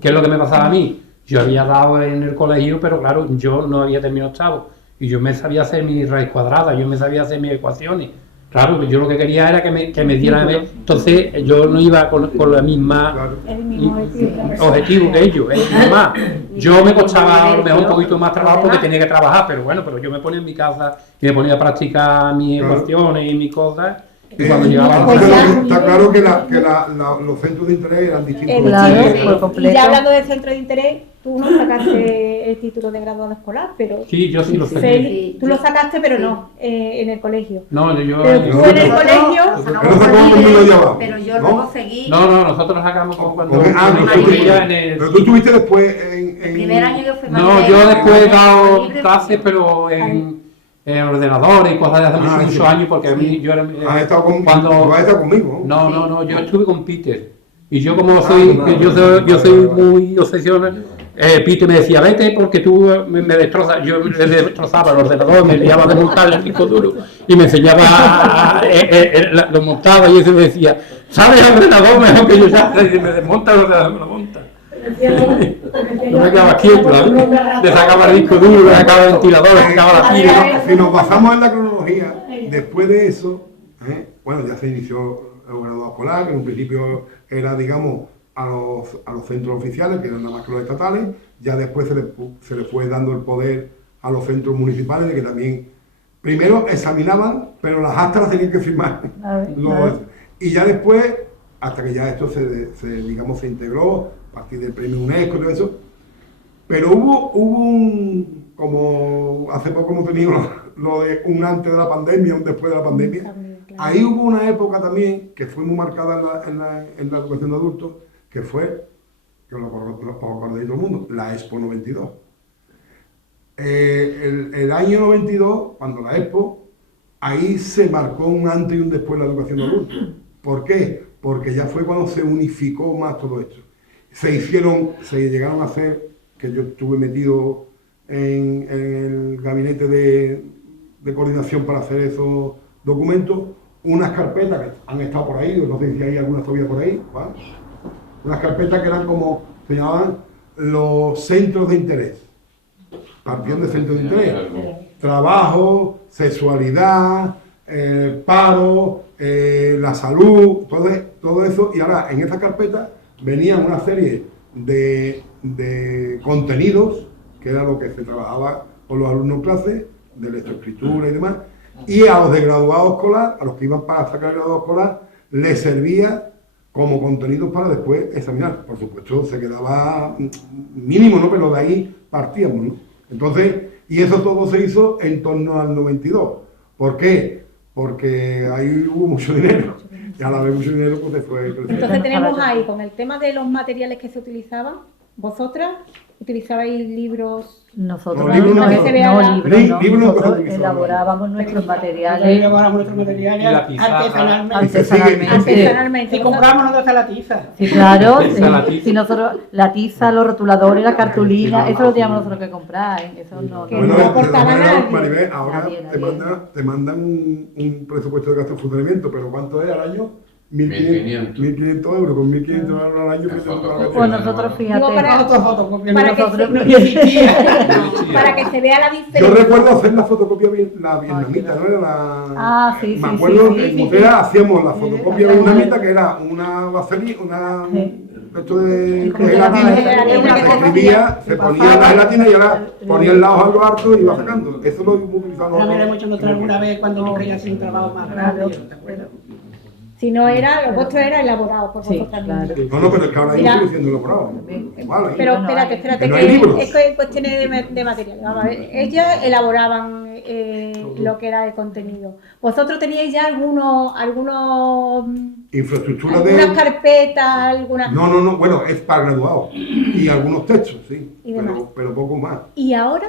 ¿Qué es lo que me pasaba a mí? Yo había dado en el colegio, pero claro, yo no había terminado octavo. Y yo me sabía hacer mi raíz cuadrada, yo me sabía hacer mis ecuaciones. Claro, yo lo que quería era que me dieran... Entonces, yo no iba con la misma objetivo que ellos. Más. Yo me costaba a lo mejor un poquito más trabajo porque tenía que trabajar, pero yo me ponía en mi casa y me ponía a practicar mis ecuaciones y mis cosas. Y cuando llegaba está claro que los centros de interés eran distintos. Claro, por y ya hablando de centro de interés, tú no sacaste el título de graduado escolar, pero... Sí, yo sí lo saqué. Tú lo sacaste, pero no en el colegio. No, yo... Pero tú en el colegio... Pero yo luego seguí... No, nosotros sacamos cuando... Pero tú estuviste después en... El primer año yo fui más... No, yo después he dado clases, pero en ordenadores y cosas de hace muchos años, porque a mí yo era... ¿Has estado conmigo? No, yo estuve con Peter. Y yo como yo soy muy obsesionado, Peter me decía, vete porque tú me destrozas. Yo le destrozaba el ordenador, me liaba de montar el disco duro y me enseñaba, lo montaba y eso me decía, ¿sabes el ordenador mejor que yo ya? Y me desmonta el ordenador, me lo monta. No me quedaba quieto, le sacaba el disco duro, le sacaba el ventilador, le sacaba la pila. Si nos basamos en la cronología, después de eso, bueno, ya se inició el graduado escolar, que en un principio era, digamos, a los centros oficiales, que eran nada más que los estatales. Ya después se le fue dando el poder a los centros municipales, de que también, primero examinaban, pero las actas las tenían que firmar. Y ya después, hasta que ya esto se integró, a partir del premio UNESCO y todo eso. Pero hubo como hace poco hemos tenido lo de un antes de la pandemia, un después de la pandemia. También, claro. Ahí hubo una época también que fue muy marcada en la educación de adultos, que fue, que lo acordáis todo el mundo, la Expo 92. El año 92, cuando la Expo, ahí se marcó un antes y un después de la educación de adultos. ¿Por qué? Porque ya fue cuando se unificó más todo esto. Se llegaron a hacer, que yo estuve metido en el gabinete de coordinación para hacer esos documentos, unas carpetas que han estado por ahí, no sé si hay algunas todavía por ahí, ¿vale? Unas carpetas que eran como, se llamaban los centros de interés. Partían de centros de interés. Trabajo, sexualidad, paro, la salud, todo eso. Y ahora en esa carpeta venían una serie de contenidos, que era lo que se trabajaba con los alumnos en clase, de lectoescritura y demás. Y a los de graduado escolar, a los que iban para sacar el graduado escolar, les servía como contenidos para después examinar. Por supuesto, se quedaba mínimo, ¿no? Pero de ahí partíamos, ¿no? Entonces, y eso todo se hizo en torno al 92. ¿Por qué? Porque ahí hubo mucho dinero. Y a la vez mucho dinero, pues se fue creciendo. Entonces tenemos ahí, con el tema de los materiales que se utilizaban, vosotras utilizabais libros. Nosotros No, libros no, que se vea la- libros no. libros no Nosotros utilizamos. elaborábamos nuestros materiales Llevábamos nuestros materiales Y la pizarra. artesanalmente. Artesanalmente. Si compramos nosotros la tiza. Sí, claro, Tiza, la tiza. si nosotros, la tiza, los rotuladores, la cartulina, eso lo teníamos nosotros que comprar, ¿eh? Eso no, Que Bueno, no de aportaba todas maneras, nadie. Maribel, ahora Nadie. te mandan un presupuesto de gasto de funcionamiento, pero ¿cuánto es al año? 1.500. 1.500 euros, con 1.500 euros al año. que te Fotocopia. pues nosotros, Digo, fíjate, para- Fotocopias. para que nosotros para que se vea la Yo diferencia. recuerdo hacer la fotocopia, la vietnamita, ¿no? Era la... sí, Me sí, acuerdo sí, que sí, en sí, Motera hacíamos la fotocopia Sí. vietnamita, que era una vaselina, esto de ¿Cómo se gelatina, llama? se escribía, se ponía la gelatina y ahora ponía el lado algo harto y iba sacando. Eso lo hemos utilizado También lo nosotros. hemos hecho nosotros alguna vez cuando quería hacer un trabajo más grande. ¿te acuerdas? Si no era, lo vuestro era elaborado por Sí, vosotras claro. mismas. No, pero es que ahora Mira. sigue siendo elaborado. Vale. Pero Bueno, espérate, hay- espérate, que no hay que libros. es que en cuestiones de material. Vamos a ver, ellas elaboraban lo que era el contenido. Vosotros teníais ya algunas Infraestructura de... carpetas, algunas... No, bueno, es para graduados. Y algunos textos, sí. Y demás. Pero poco más. Y ahora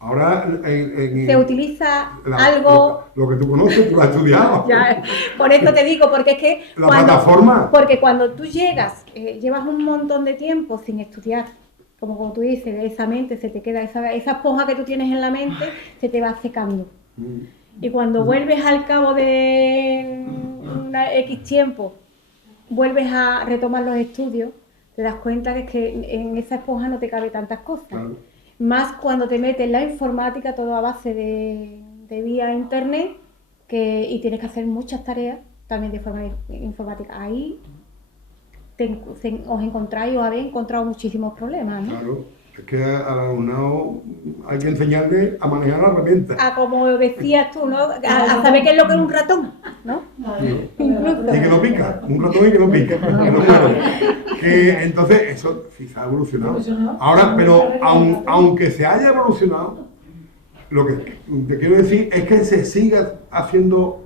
Ahora se utiliza la- algo... Lo que tú conoces, tú lo has estudiado. Ya, por eso te digo, porque es que La plataforma. porque cuando tú llegas, llevas un montón de tiempo sin estudiar, como tú dices, esa mente se te queda, esa esponja que tú tienes en la mente se te va secando. Y cuando vuelves al cabo de una X tiempo, vuelves a retomar los estudios, te das cuenta que es que en esa esponja no te cabe tantas cosas. Claro. Más cuando te metes en la informática, todo a base de vía internet, y tienes que hacer muchas tareas también de forma informática. Ahí os encontráis o habéis encontrado muchísimos problemas, ¿no? Claro. Es que al alumnado hay que enseñarle a manejar la herramienta. Como decías tú, ¿no? A saber qué es lo que es un ratón, ¿no? Incluso. Y que no pica. Un ratón y que no pica. Que no muerde. Que entonces eso sí se ha evolucionado. Ahora, pero aunque se haya evolucionado, lo que te quiero decir es que se siga haciendo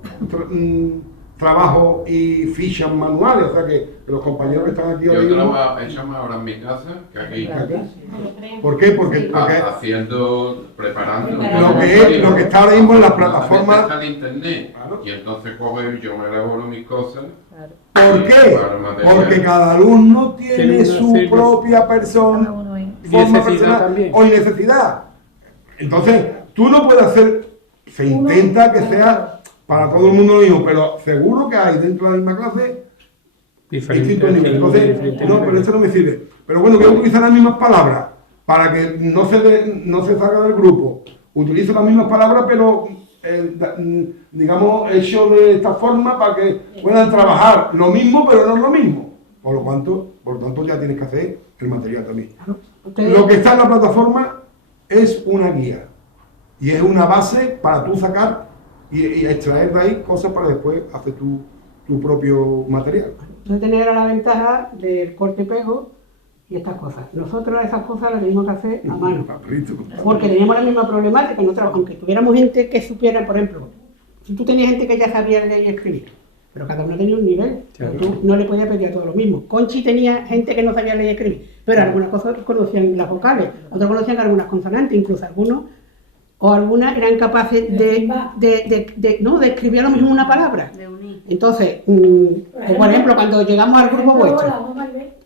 trabajo y fichas manuales, o sea que los compañeros que están aquí Yo ahora mismo- trabajo hecho más ahora en mi casa que aquí. ¿Por qué? Porque Preparando. lo que está ahora mismo en las plataformas. Está en internet. Claro. Y entonces cojo y yo me elaboro mis cosas. ¿Por qué? Porque cada alumno tiene Tiene su una- sí, pues. propia cada persona, uno ahí. forma Necesidad personal también. o necesidad. Entonces, tú no puedes hacer, se intenta que sea para todo el mundo lo mismo, pero seguro que hay dentro de la misma clase distintos niveles. Entonces, no, pero eso no me sirve. Pero bueno, voy a utilizar las mismas palabras para que no se salga del grupo. Utilizo las mismas palabras, pero digamos, hecho de esta forma para que puedan trabajar lo mismo, pero no lo mismo. Por lo tanto, ya tienes que hacer el material también. Lo que está en la plataforma es una guía y es una base para tú sacar y extraer de ahí cosas para después hacer tu propio material. Entonces tener la ventaja del corte y pego y estas cosas. Nosotros esas cosas las tenemos que hacer a mano. Papelito. Porque teníamos la misma problemática. Nosotros, aunque tuviéramos gente que supiera, por ejemplo, si tú tenías gente que ya sabía leer y escribir, pero cada uno tenía un nivel, pero tú no le podías pedir a todos lo mismo. Conchi tenía gente que no sabía leer y escribir, pero algunas cosas conocían las vocales, otros conocían algunas consonantes, incluso algunos o algunas eran capaces de escribir lo mismo una palabra. De unir. Entonces, por ejemplo, cuando llegamos al grupo vuestro,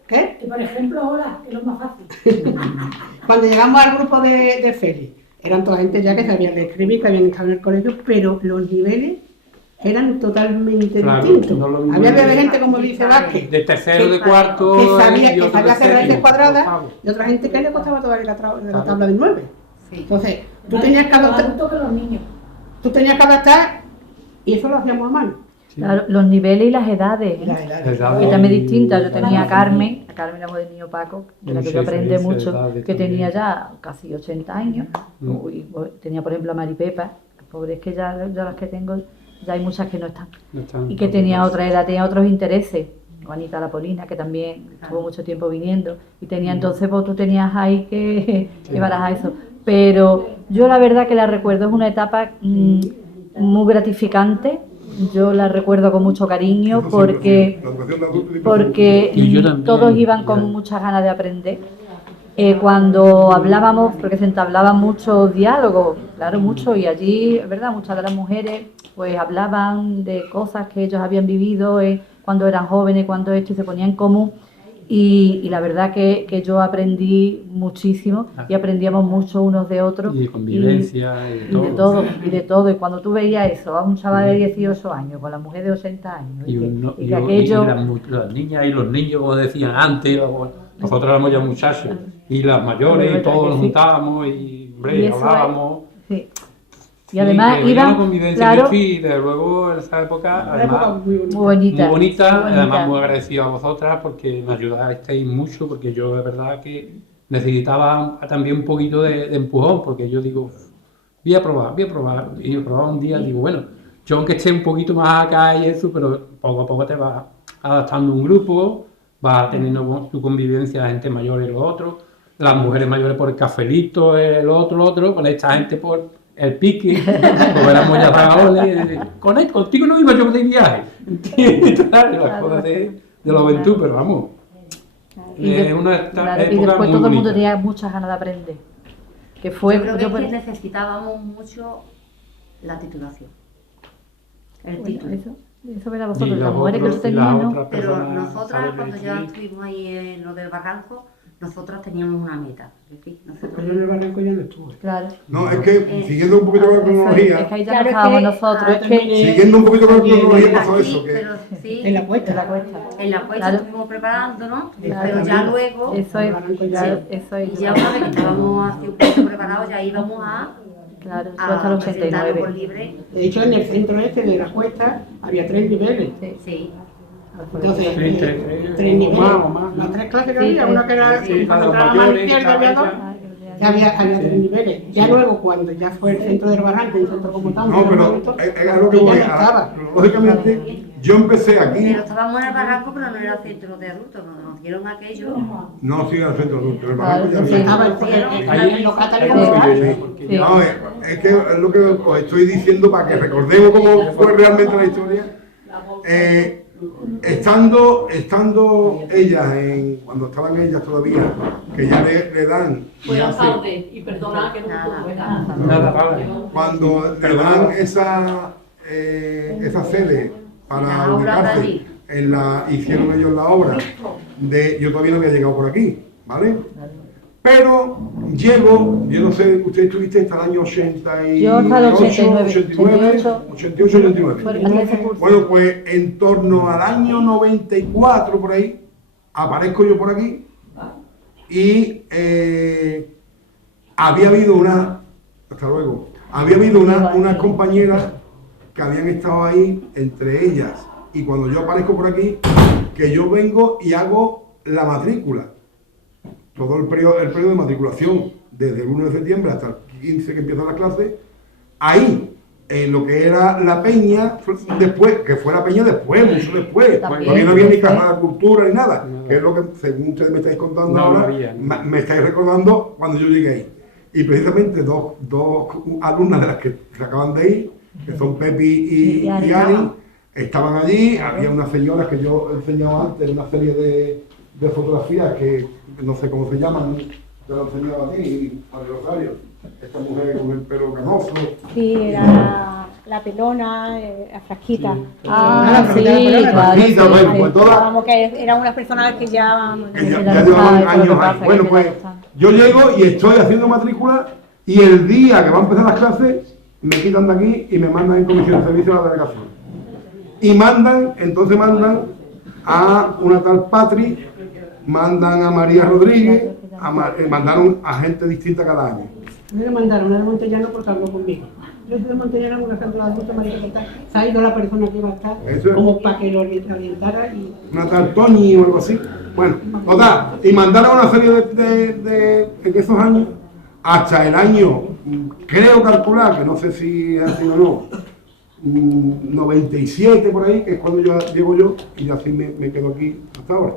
¿qué? Que por ejemplo, hola, que es lo más fácil. Cuando llegamos al grupo de Félix, eran toda gente ya que sabían leer y escribir, que habían estado en el colegio, pero los niveles eran totalmente Claro, distintos. no lo mismo Había de- gente, como dice Vázquez, De tercero, de cuarto. que sabía y otro de hacer raíces séptimo, cuadradas, octavo. y otra gente que le costaba todavía la Claro. tabla de 9. Sí. Entonces, tú tenías que Los adaptar, adultos que los niños. y eso lo hacíamos a mano. Sí. Claro, los niveles y las edades, ¿eh? La edad. Edad. Que también es distinta. Yo Ay, tenía a Carmen, la mujer del niño Paco, de la que Mucha yo aprendí diferencia de mucho, edades que tenía también. ya casi 80 años. Y tenía, por ejemplo, a Maripepa, pobres que ya las que tengo, ya hay muchas que no están. No están- Y que tenía otra edad, tenía otros intereses. Juanita La Polina, que también estuvo mucho tiempo viniendo. Y tenía entonces, pues tú tenías ahí que barajar eso. Pero yo la verdad que la recuerdo, es una etapa muy gratificante. Yo la recuerdo con mucho cariño La porque educación de adultos porque Y yo también, todos iban con ya. muchas ganas de aprender. Cuando hablábamos, porque se entablaban muchos diálogos, claro, mucho, y allí, es verdad, muchas de las mujeres pues hablaban de cosas que ellos habían vivido cuando eran jóvenes, cuando esto, y se ponían en común. Y la verdad que yo aprendí muchísimo y aprendíamos mucho unos de otros. Y de convivencia, y de Y de todo. todo, y de todo. Y cuando tú veías eso, a un chaval de 18 años con la mujer de 80 años, Y, y que aquello... las niñas y los niños, como decían antes, nosotros éramos ya muchachos, y las mayores, y todos nos juntábamos, y, hombre, Y eso hablábamos. Sí. Y Sí, además que había iban, una convivencia. claro, Yo sí, desde luego, en esa época, Una época además, muy bonita. muy bonita. muy bonita, muy bonita. además muy agradecido a vosotras porque me ayudasteis mucho, porque yo de verdad que necesitaba también un poquito de empujón, porque yo digo, voy a probar, y probaba un día, digo, bueno, yo aunque esté un poquito más acá y eso, pero poco a poco te vas adaptando a un grupo, vas teniendo tu convivencia, la gente mayor y los otros, las mujeres mayores por el cafelito, el otro, con esta gente por el pique, como éramos ya zagaones, contigo no iba yo de viaje, ¿entiendes? Las cosas de la juventud, pero vamos, Y, es una claro, y época después muy todo el mundo bonita. tenía muchas ganas de aprender. Que fue, Yo creo que yo es que por- necesitábamos mucho la titulación. El bueno, título. eso verá Y vosotros, las los mujeres que lo otros- y las tenían, ¿no? otras Pero personas nosotras, saben cuando ya decir- estuvimos ahí en lo del barranco, nosotras teníamos una meta. Es decir, Pero nosotros... yo en el barranco ya no estuve. Claro. No, es que siguiendo un poquito con la Eso es cronología, que ahí ya Claro, no es estábamos que- nosotros, es que siguiendo un poquito con la cronología pasó Aquí, eso, que pero sí, En la cuesta. en la cuesta. en la cuesta Claro. estuvimos preparándonos, Claro. pero ya luego, Eso es, Barranco ya- claro, eso es. y ya una vez que estábamos así un poquito preparados, ya íbamos Claro, eso hasta a los presentarnos por 89. libre. De hecho, en el centro este de la cuesta había 3 niveles. Sí. Entonces, Sí, tres 3 niveles. o más, ¿no? Las 3 clases que Sí, había, una que era Sí, cuando para los entraba a mano mayores, izquierda había dos, estaba ya había 3 niveles. Ya luego, cuando ya fue el centro del barranco, un centro como tal, no, un pero centro es algo que ya voy no estaba. a... Lógicamente, yo empecé aquí, Pero estábamos en el barranco, pero no era centro de adultos, nos dieron aquello. no sigo al centro adulto, el barranco ya Claro, sí. había. Estaba el local Ahí también. fui yo, Sí. porque Sí. No, es que es lo que os estoy diciendo para que recordemos cómo fue realmente la historia. Estando ellas, cuando estaban ellas todavía, que ya le dan, Buenas tardes y perdona que no puedo ver. nada, vale. cuando le dan esa sede para La obra de ubicarse, allí. hicieron ellos la obra, yo todavía no había llegado por aquí, ¿vale? Pero llego, yo no sé, usted estuviste hasta el año 88, Yo hasta el 89, 88, 89. Fue hasta ese curso. Bueno, pues en torno al año 94, por ahí, aparezco yo por aquí y había habido unas compañeras que habían estado ahí, entre ellas, y cuando yo aparezco por aquí, que yo vengo y hago la matrícula. Todo el periodo de matriculación, desde el 1 de septiembre hasta el 15 que empiezan las clases, ahí, en lo que era la peña, después, que fue la peña después, mucho después, También, porque no había ni después. caja de cultura ni nada, que es lo que, según ustedes me estáis contando No, ahora, no había. me estáis recordando cuando yo llegué ahí. Y precisamente dos alumnas de las que se acaban de ir, que son Pepi y Ani, estaban allí. Había unas señoras que yo enseñaba antes, una serie de fotografías que no sé cómo se llaman, te lo enseñaba a ti, María Rosario. Esta mujer con el pelo canoso. Sí, era la pelona, la frasquita. Ah, sí, Frasquita, claro. frasquita, bueno, sí. pues todas. Vamos, que eran unas personas que ya... Que ya ya llevaban está, años lo que ahí. pasa, Bueno, que pues ya está. yo llego y estoy haciendo matrícula y el día que van a empezar las clases me quitan de aquí y me mandan en comisión de servicio a la delegación. Y entonces mandan a una tal Patri, mandan a María Rodríguez, mandaron a gente distinta cada año. Me lo mandaron a de Montellano porque habló conmigo. Yo soy de Montellano, con una centro de adultos, María Rodríguez, se ha ido la persona que iba a estar, como para que lo orientara. Y... una tal Toñi o algo así. Bueno, total, y mandaron una serie de esos años, hasta el año, creo calcular, que no sé si es así o no, 97 por ahí, que es cuando llego yo, y así me quedo aquí hasta ahora.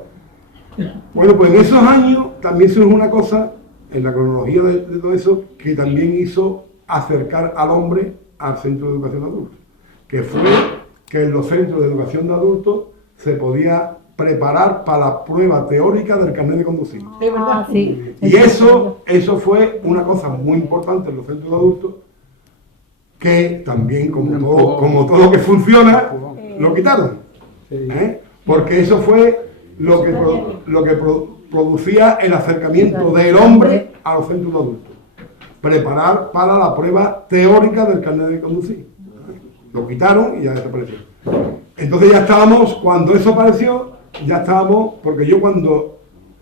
Bueno, pues en esos años también surge una cosa, en la cronología de todo eso, que también hizo acercar al hombre al centro de educación de adultos, que fue que en los centros de educación de adultos se podía preparar para la prueba teórica del carnet de conducir. ¿Es verdad? Sí. Y eso fue una cosa muy importante en los centros de adultos, que también, como todo lo que funciona, lo quitaron. Porque eso fue lo que producía el acercamiento del hombre a los centros de adultos. Preparar para la prueba teórica del carnet de conducir. Lo quitaron y ya desapareció. Entonces ya estábamos, cuando eso apareció, ya estábamos, porque yo cuando,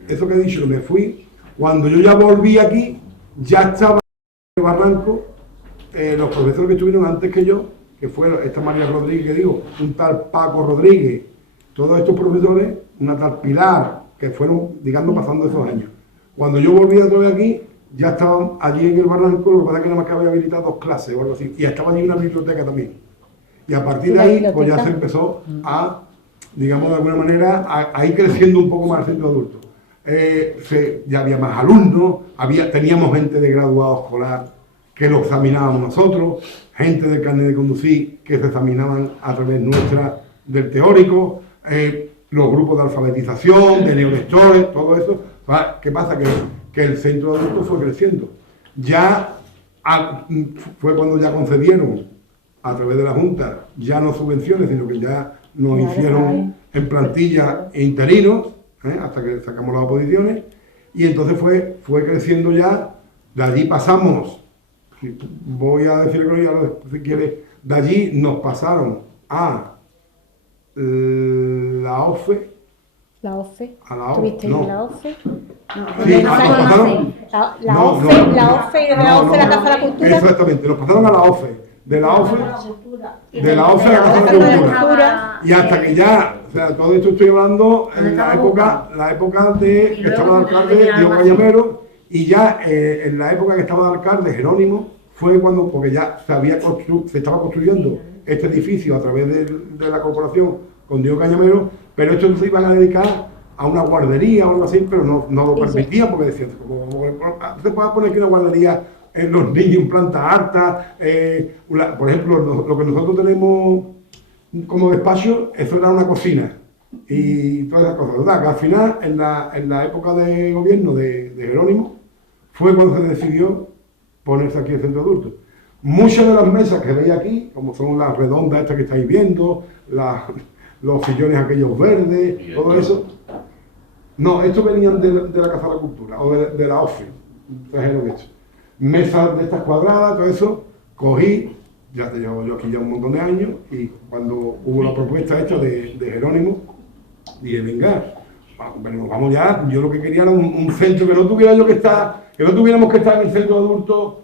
eso que he dicho, me fui, cuando yo ya volví aquí, ya estaba en el Barranco, los profesores que estuvieron antes que yo, que fueron esta María Rodríguez, que digo, un tal Paco Rodríguez, todos estos profesores, una tal Pilar, que fueron, digamos, pasando esos años. Cuando yo volví otra vez aquí, ya estaban allí en el Barranco, lo que pasa es que nada más que había habilitado 2 clases o algo así, y estaba allí una biblioteca también. Y a partir de ahí, pues ya se empezó a, digamos, de alguna manera, a ir creciendo un poco más el centro de adultos. Ya había más alumnos, teníamos gente de graduado escolar que lo examinábamos nosotros, gente del carnet de conducir que se examinaban a través nuestra del teórico, los grupos de alfabetización, de neolectores, todo eso. ¿Qué pasa? Que el centro de adultos fue creciendo. Ya fue cuando ya concedieron a través de la Junta, ya no subvenciones, sino que ya nos hicieron en plantilla interinos, hasta que sacamos las oposiciones, y entonces fue creciendo ya. De allí pasamos, voy a decir si quieres, de allí nos pasaron a la OFE. La OFE. A la OFE. ¿Tuviste No. la OFE? Sí, nos pasaron. La OFE, la OFE y de la OFE la Casa de la Cultura. Exactamente, nos pasaron a la OFE. De la OFE a la Casa de la Cultura. Y hasta que ya, o sea, todo esto estoy hablando en la época de que estaba de alcalde Diego Cañamero, y ya en la época que estaba de alcalde Jerónimo, fue cuando, porque ya se estaba construyendo este edificio a través de la corporación con Diego Cañamero, pero estos se iban a dedicar a una guardería o algo así, pero no lo permitía, porque decían, se puede poner aquí una guardería en los niños en planta alta, por ejemplo, lo que nosotros tenemos como despacho, eso era una cocina y todas esas cosas, ¿verdad? Que al final, en la época de gobierno de Jerónimo, fue cuando se decidió ponerse aquí el centro de adultos. Muchas de las mesas que veis aquí, como son las redondas estas que estáis viendo, los sillones aquellos verdes, todo eso, no, estos venían de la Casa de la Cultura o de la OFE, trajeron esto. Mesas de estas cuadradas, todo eso, cogí, ya te llevo yo aquí ya un montón de años, y cuando hubo la propuesta esta de Jerónimo, dije, venga, vamos ya, yo lo que quería era un centro que no tuviéramos que estar en el centro de adultos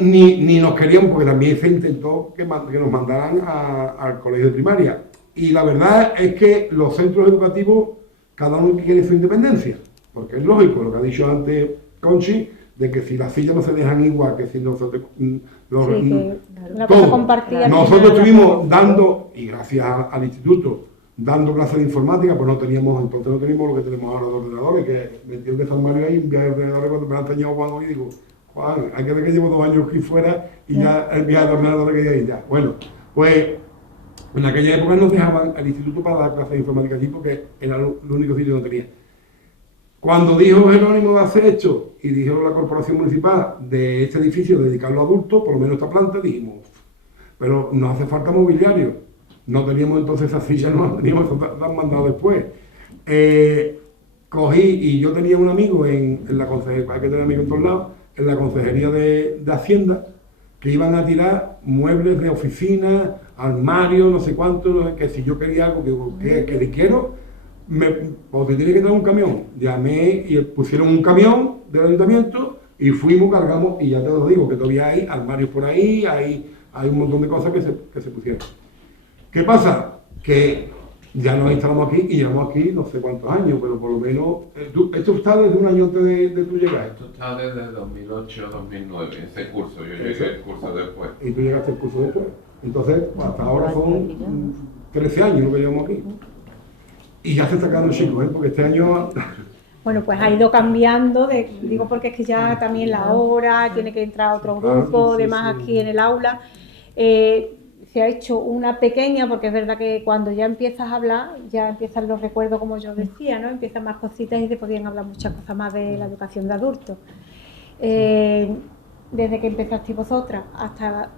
ni nos queríamos, porque también se intentó que nos mandaran al colegio de primaria. Y la verdad es que los centros educativos, cada uno quiere su independencia, porque es lógico lo que ha dicho antes Conchi, de que si las sillas no se dejan igual, que si nosotros... Nosotros estuvimos dando, y gracias al instituto, dando clases de informática, pues entonces no teníamos lo que tenemos ahora de ordenadores, que metí el de San Mario ahí, envié ordenadores cuando me han enseñado Juan hoy, y digo, Juan, hay que ver que llevo 2 años aquí fuera y ya el viaje de ordenadores que hay ahí ya. Bueno, pues en aquella época nos dejaban al instituto para dar clases de informática allí, porque era el único sitio que no tenía. Cuando dijo Jerónimo de hacer esto, y dijo la corporación municipal de este edificio dedicarlo a adultos, por lo menos esta planta, dijimos, pero nos hace falta mobiliario. No teníamos entonces esas sillas, no las teníamos, las han mandado después. Cogí, y yo tenía un amigo en la consejería, hay que tener amigos en todos lados, en la consejería de Hacienda, que iban a tirar muebles de oficina, armarios, no sé cuánto, que si yo quería algo que le quiero, pues me tiene que traer un camión. Llamé y pusieron un camión del ayuntamiento y fuimos, cargamos, y ya te lo digo, que todavía hay armarios por ahí, hay un montón de cosas que se pusieron. ¿Qué pasa? Que ya nos instalamos aquí y llevamos aquí no sé cuántos años, pero por lo menos... ¿Esto está desde un año antes de tu llegada? Esto está desde 2008-2009, ese curso, yo llegué el curso después. Y tú llegaste al curso después. Entonces, hasta ahora son 13 años que llevamos aquí. Y ya se está quedando chico, ¿eh? Porque este año... Bueno, pues ha ido cambiando, digo porque es que ya también la hora, tiene que entrar otro grupo, demás aquí en el aula. Se ha hecho una pequeña, porque es verdad que cuando ya empiezas a hablar, ya empiezan los recuerdos, como yo decía, ¿no? Empiezan más cositas y se podían hablar muchas cosas más de la educación de adultos. Desde que empezasteis vosotras hasta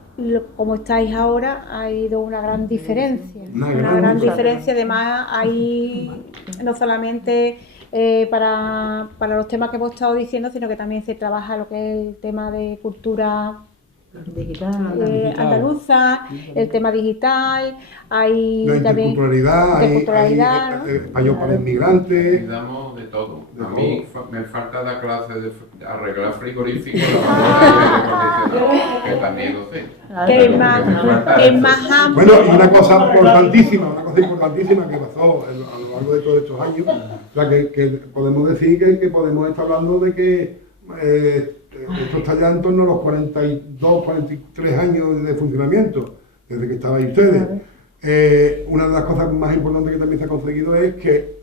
como estáis ahora, ha ido una gran diferencia. Una gran diferencia, además, hay no solamente para los temas que hemos estado diciendo, sino que también se trabaja lo que es el tema de cultura digital, andaluza, el tema digital, hay la también interculturalidad, hay español para inmigrantes. Damos de todo. A mí me falta la clase de arreglar frigoríficos, que también lo sé. Que es más amplio. Bueno, y una cosa importantísima que pasó a lo largo de todos estos años, o sea, que podemos decir que podemos estar hablando de que esto está ya en torno a los 42, 43 años de funcionamiento, desde que estabais ustedes. Una de las cosas más importantes que también se ha conseguido es que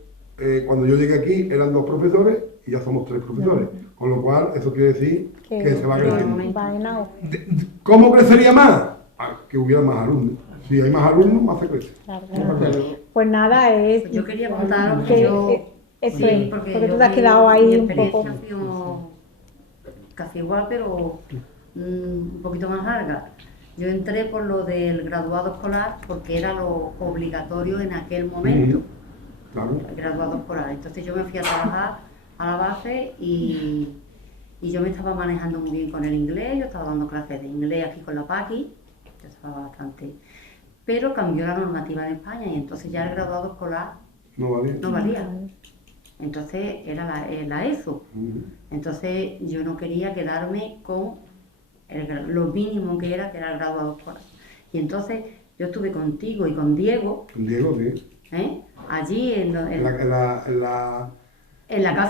cuando yo llegué aquí eran 2 profesores y ya somos 3 profesores, con lo cual eso quiere decir que se va creciendo. ¿Cómo crecería más? Que hubiera más alumnos. Si hay más alumnos, más se crece. Claro. Pues nada, yo quería contaros que sí, porque tú te has quedado ahí un poco. Casi igual, pero un poquito más larga. Yo entré por lo del graduado escolar porque era lo obligatorio en aquel momento. Claro. El graduado escolar. Entonces yo me fui a trabajar a la base y yo me estaba manejando muy bien con el inglés. Yo estaba dando clases de inglés aquí con la Paqui, yo estaba bastante. Pero cambió la normativa en España y entonces ya el graduado escolar no valía. Entonces era la ESO. Entonces yo no quería quedarme con lo mínimo que era el graduado escolar. Y entonces yo estuve contigo y con Diego. Con Diego, sí. Allí en la Casa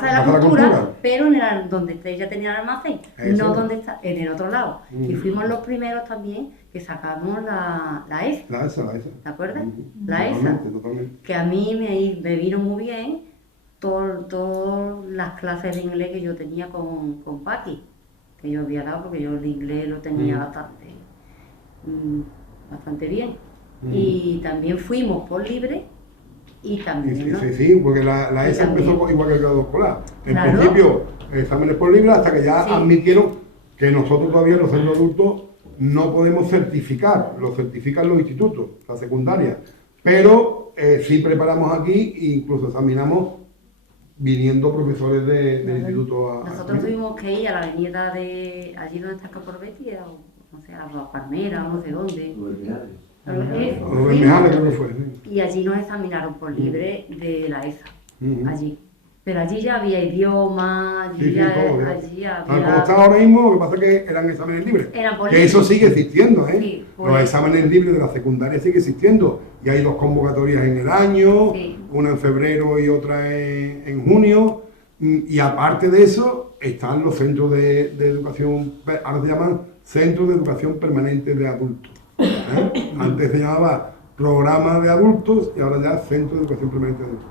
de la la Cultura, Cultura, pero donde ella tenía el almacén, no donde está, en el otro lado. Y fuimos los primeros también que sacamos la ESA. La ESA. ¿Te acuerdas? La ESA. Totalmente. Que a mí me vino muy bien todas las clases de inglés que yo tenía con Paqui, que yo había dado porque yo el inglés lo tenía bastante bien. Y también fuimos por libre y también, ¿no? Sí, porque la ESA empezó igual que el grado escolar. En principio, exámenes por libre hasta que ya admitieron que nosotros todavía los centros adultos no podemos certificar, lo certifican los institutos, la secundaria. Pero sí preparamos aquí e incluso examinamos viniendo profesores del instituto. Nosotros tuvimos que ir a la avenida de allí donde está Caporbetti, no sé, a la Palmera, no sé dónde. Y allí nos examinaron por libre de la ESA, allí. Pero allí ya había idiomas, allí había... Como está ahora mismo, lo que pasa es que eran exámenes libres. Que eso sigue existiendo, ¿eh? Sí, los exámenes libres de la secundaria sigue existiendo. Y hay 2 convocatorias en el año, una en febrero y otra en junio. Y aparte de eso, están los centros de educación, ahora se llaman Centros de Educación Permanente de Adultos. Antes se llamaba Programa de Adultos y ahora ya Centro de Educación Permanente de Adultos.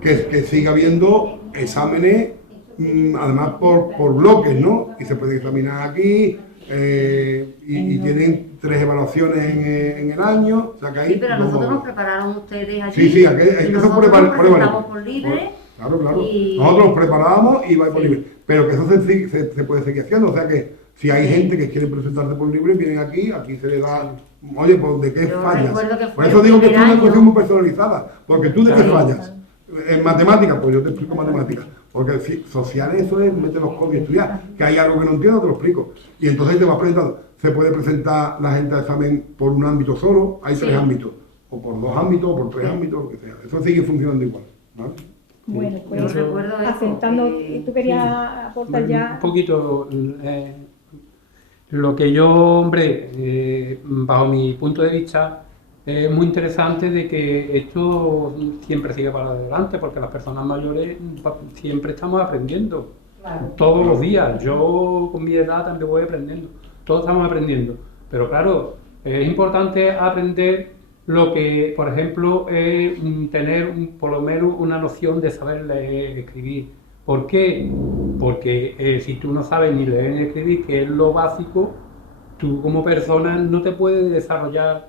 Que sigue habiendo exámenes, además por bloques, ¿no? Y se puede examinar aquí, y tienen 3 evaluaciones en el año. O sea que sí, pero nosotros nos prepararon ustedes allí. Sí, aquí nosotros nos presentamos por libre. Claro. Nosotros nos preparábamos y vais por libre. Pero que eso se puede seguir haciendo. O sea que si hay gente que quiere presentarse por libre, vienen aquí se les da... Oye, pues ¿de qué fallas? Por eso digo que es una cuestión muy personalizada. Porque tú ¿de qué fallas? En matemáticas, pues yo te explico matemáticas. Porque sociales eso es meter los códigos y estudiar. Que hay algo que no entiendo, te lo explico. Y entonces te vas presentando. se puede presentar la gente al examen por un ámbito solo, hay 3 ámbitos, o por 2 ámbitos, o por 3 ámbitos, lo que sea. Eso sigue funcionando igual, ¿vale? Bueno, pues Yo recuerdo eso, aceptando, que- tú querías aportar ya. Un poquito, lo que yo, hombre, bajo mi punto de vista, es muy interesante de que esto siempre siga para adelante, porque las personas mayores siempre estamos aprendiendo, todos los días. Yo con mi edad también voy aprendiendo, todos estamos aprendiendo. Pero claro, es importante aprender lo que, por ejemplo, es tener por lo menos una noción de saber leer y escribir. ¿Por qué? Porque si tú no sabes ni leer ni escribir, que es lo básico, tú como persona no te puedes desarrollar,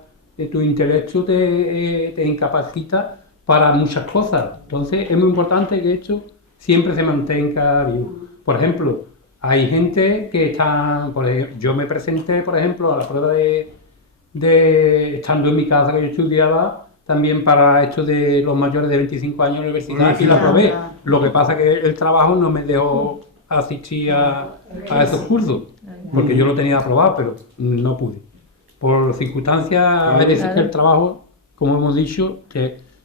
tu intelecto te incapacita para muchas cosas. Entonces es muy importante que esto siempre se mantenga bien. Por ejemplo, hay gente que está, yo me presenté, por ejemplo, a la prueba de estando en mi casa que yo estudiaba, también para esto de los mayores de 25 años en la universidad, y la aprobé. Lo que pasa es que el trabajo no me dejó asistir a esos cursos, porque yo lo tenía aprobado, pero no pude. Por circunstancias, a veces que el trabajo, como hemos dicho,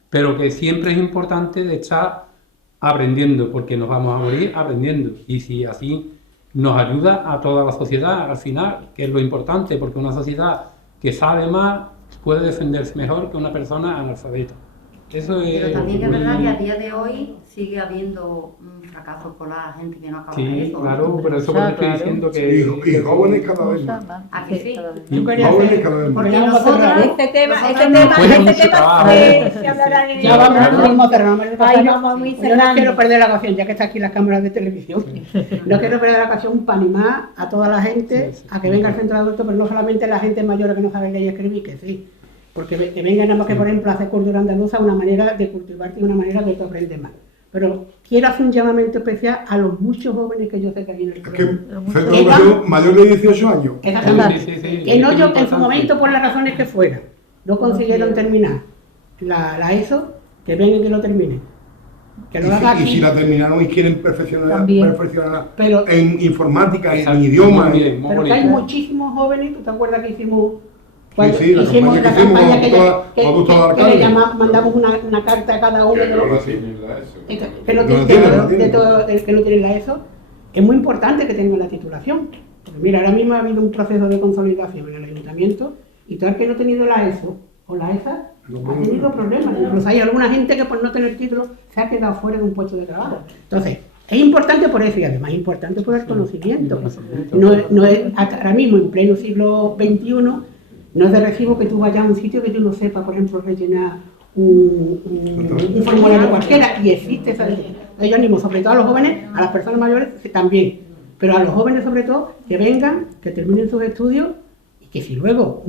pero que siempre es importante de estar aprendiendo, porque nos vamos a morir aprendiendo. Y si así nos ayuda a toda la sociedad al final, que es lo importante, porque una sociedad que sabe más puede defenderse mejor que una persona analfabeta. Eso es. Pero también es verdad que a día de hoy sigue habiendo un fracaso escolar, gente que no acaba de Sí, eso. claro, pero eso porque estoy diciendo que. Y jóvenes cada vez más. ¿A que sí? Jóvenes cada vez más. Porque nosotros, Este tema Cuesta mucho trabajo. se hablará en el. Ya vamos a cerrar. Ay, vamos muy Yo no cerrando. quiero perder la ocasión, ya que está aquí las cámaras de televisión. No quiero perder la ocasión para animar a toda la gente a que venga al centro de adultos, pero no solamente la gente mayor que no sabe leer y escribir, que sí. Porque que vengan nada más que, por ejemplo, a hacer cultura andaluza, una manera de cultivarte y una manera de que tú aprendes más. Pero quiero hacer un llamamiento especial a los muchos jóvenes que yo sé que hay en el Es que colegio. centro de educación mayor de 18 años. Exactamente. Sí, Que no, es yo, en su importante. momento, por las razones que fueran, no consiguieron terminar la ESO, que vengan y que lo terminen. Que no lo hagan Y si aquí. la terminaron y quieren perfeccionarla Pero- en informática, en Exacto, idiomas. muy bien, muy Pero que bonito. hay muchísimos jóvenes, ¿tú te acuerdas que hicimos? Cuando Sí, la hicimos campaña la que hicimos, campaña me ha gustado el que alcalde. le mandamos una carta a cada uno de los Ahora sí, ¿verdad? Eso. que no No tienen la tienen, no la tienen. que no tienen la ESO. Es muy importante que tengan la titulación. Porque mira, ahora mismo ha habido un proceso de consolidación en el ayuntamiento y todo el que no ha tenido la ESO o la ESA ha tenido problemas. Incluso hay alguna gente que por no tener título se ha quedado fuera de un puesto de trabajo. Entonces, es importante por eso y además es importante por el conocimiento. No es, ahora mismo, en pleno siglo XXI, no es de recibo que tú vayas a un sitio que tú no sepas, por ejemplo, rellenar un formulario cualquiera, y existe esa. Yo animo sobre todo a los jóvenes, a las personas mayores también, pero a los jóvenes sobre todo, que vengan, que terminen sus estudios y que si luego,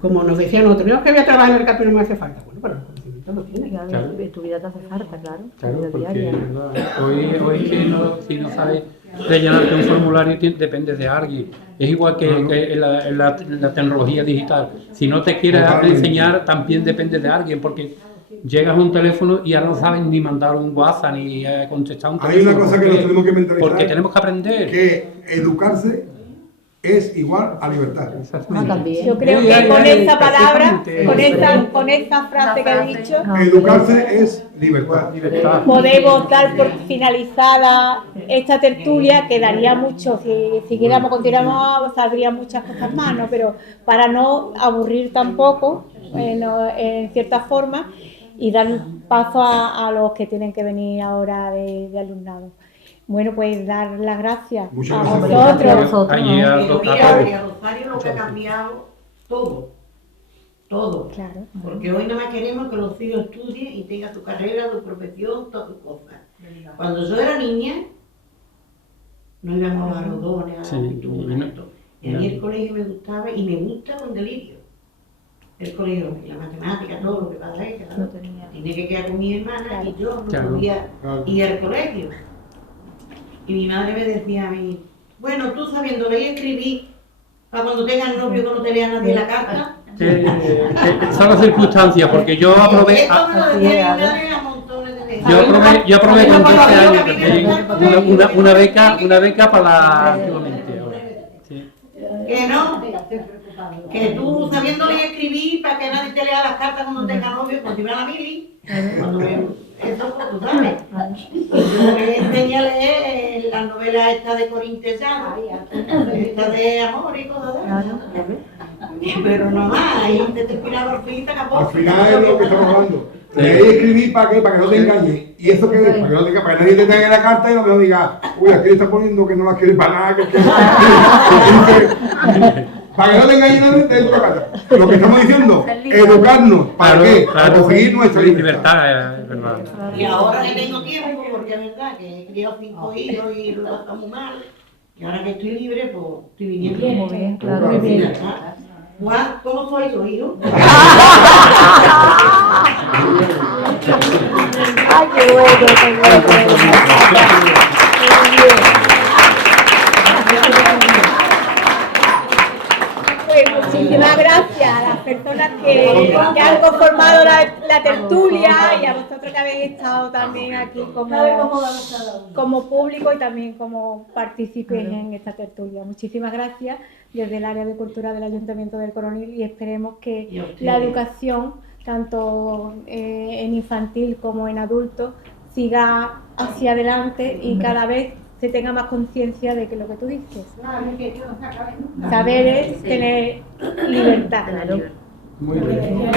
como nos decían nosotros, yo que voy a trabajar en el campo y no me hace falta, bueno, pero los conocimientos los tienes. Claro, tu vida te hace falta, claro. Claro, tu vida porque diaria. hoy que no, si no sabes rellenarte un formulario depende de alguien. Es igual que en la tecnología digital. Si no te quieres enseñar, también depende de alguien, porque llegas a un teléfono y ahora no sabes ni mandar un WhatsApp ni contestar un Hay teléfono. una cosa que nos tenemos que mentalizar. Porque tenemos que aprender. Que educarse es igual a libertad. También. Yo creo que con esa palabra, con esa frase que he dicho, Educarse es libertad. Libertad. podemos dar por finalizada esta tertulia. Quedaría mucho, si siguiéramos, continuamos, saldrían muchas cosas más, ¿no? Pero para no aburrir tampoco, en cierta forma, y dar paso a los que tienen que venir ahora de alumnado. Bueno, pues dar las gracias Muchas a gracias. vosotros. Allí a Pero mira, todos. María Rosario, lo que ha cambiado todo. Claro. Porque hoy nada más queremos que los hijos estudien y tengan su carrera, su profesión, todas sus cosas. Cuando yo era niña, no íbamos a los dones, a Sí, la pintura, y no- a esto. Y a mí el colegio me gustaba y me gusta con delirio. El colegio, la matemática, todo lo que pasa es que claro, tiene que quedar con mi hermana y yo no Claro. podía ir al colegio. Y mi madre me decía a mí, bueno, tú sabiendo leer y escribir, para cuando tengas novio que no te lea nadie la carta. Son las circunstancias, porque yo aprobé. Esto me lo decía mi madre a montones de veces. Yo aprobé con 12 años A mí me también una beca para antiguamente ahora. Sí. Que no, que tú sabiendo leer y escribir para que nadie te lea las cartas cuando tenga novio, porque iba a la mili, cuando eso pues tú sabes. Y yo le enseñé a leer las novelas estas de Corín Tellado, estas de amor y cosas de eso. Pero no más, ahí te inspiraba por fin, te acabó. Al final es lo que estamos hablando. Leer y escribir para qué, para que no te engañes. Y eso que para que no diga, para que nadie te tenga la carta y no me diga, uy, aquí le está poniendo que no la quiere para nada, para que no te engañes nadie te la carta. Lo que estamos diciendo, educarnos, ¿para qué? Para conseguir nuestra libertad. Es verdad. Y ahora que tengo tiempo, porque es verdad que he criado 5 hijos y lo está muy mal, y ahora que estoy libre, pues estoy viniendo. Muy bien, claro, muy bien. Juan, ¿cómo sois los hijos? ¡Ay, qué bueno, qué bueno! Pues muchísimas gracias a las personas que han conformado la tertulia y a vosotros que habéis estado también aquí como público y también como partícipes en esta tertulia. Muchísimas gracias desde el área de cultura del Ayuntamiento del Coronil y esperemos que la educación, tanto en infantil como en adultos, siga hacia adelante y cada vez se tenga más conciencia de que lo que tú dices, saber es tener libertad. Muy bien.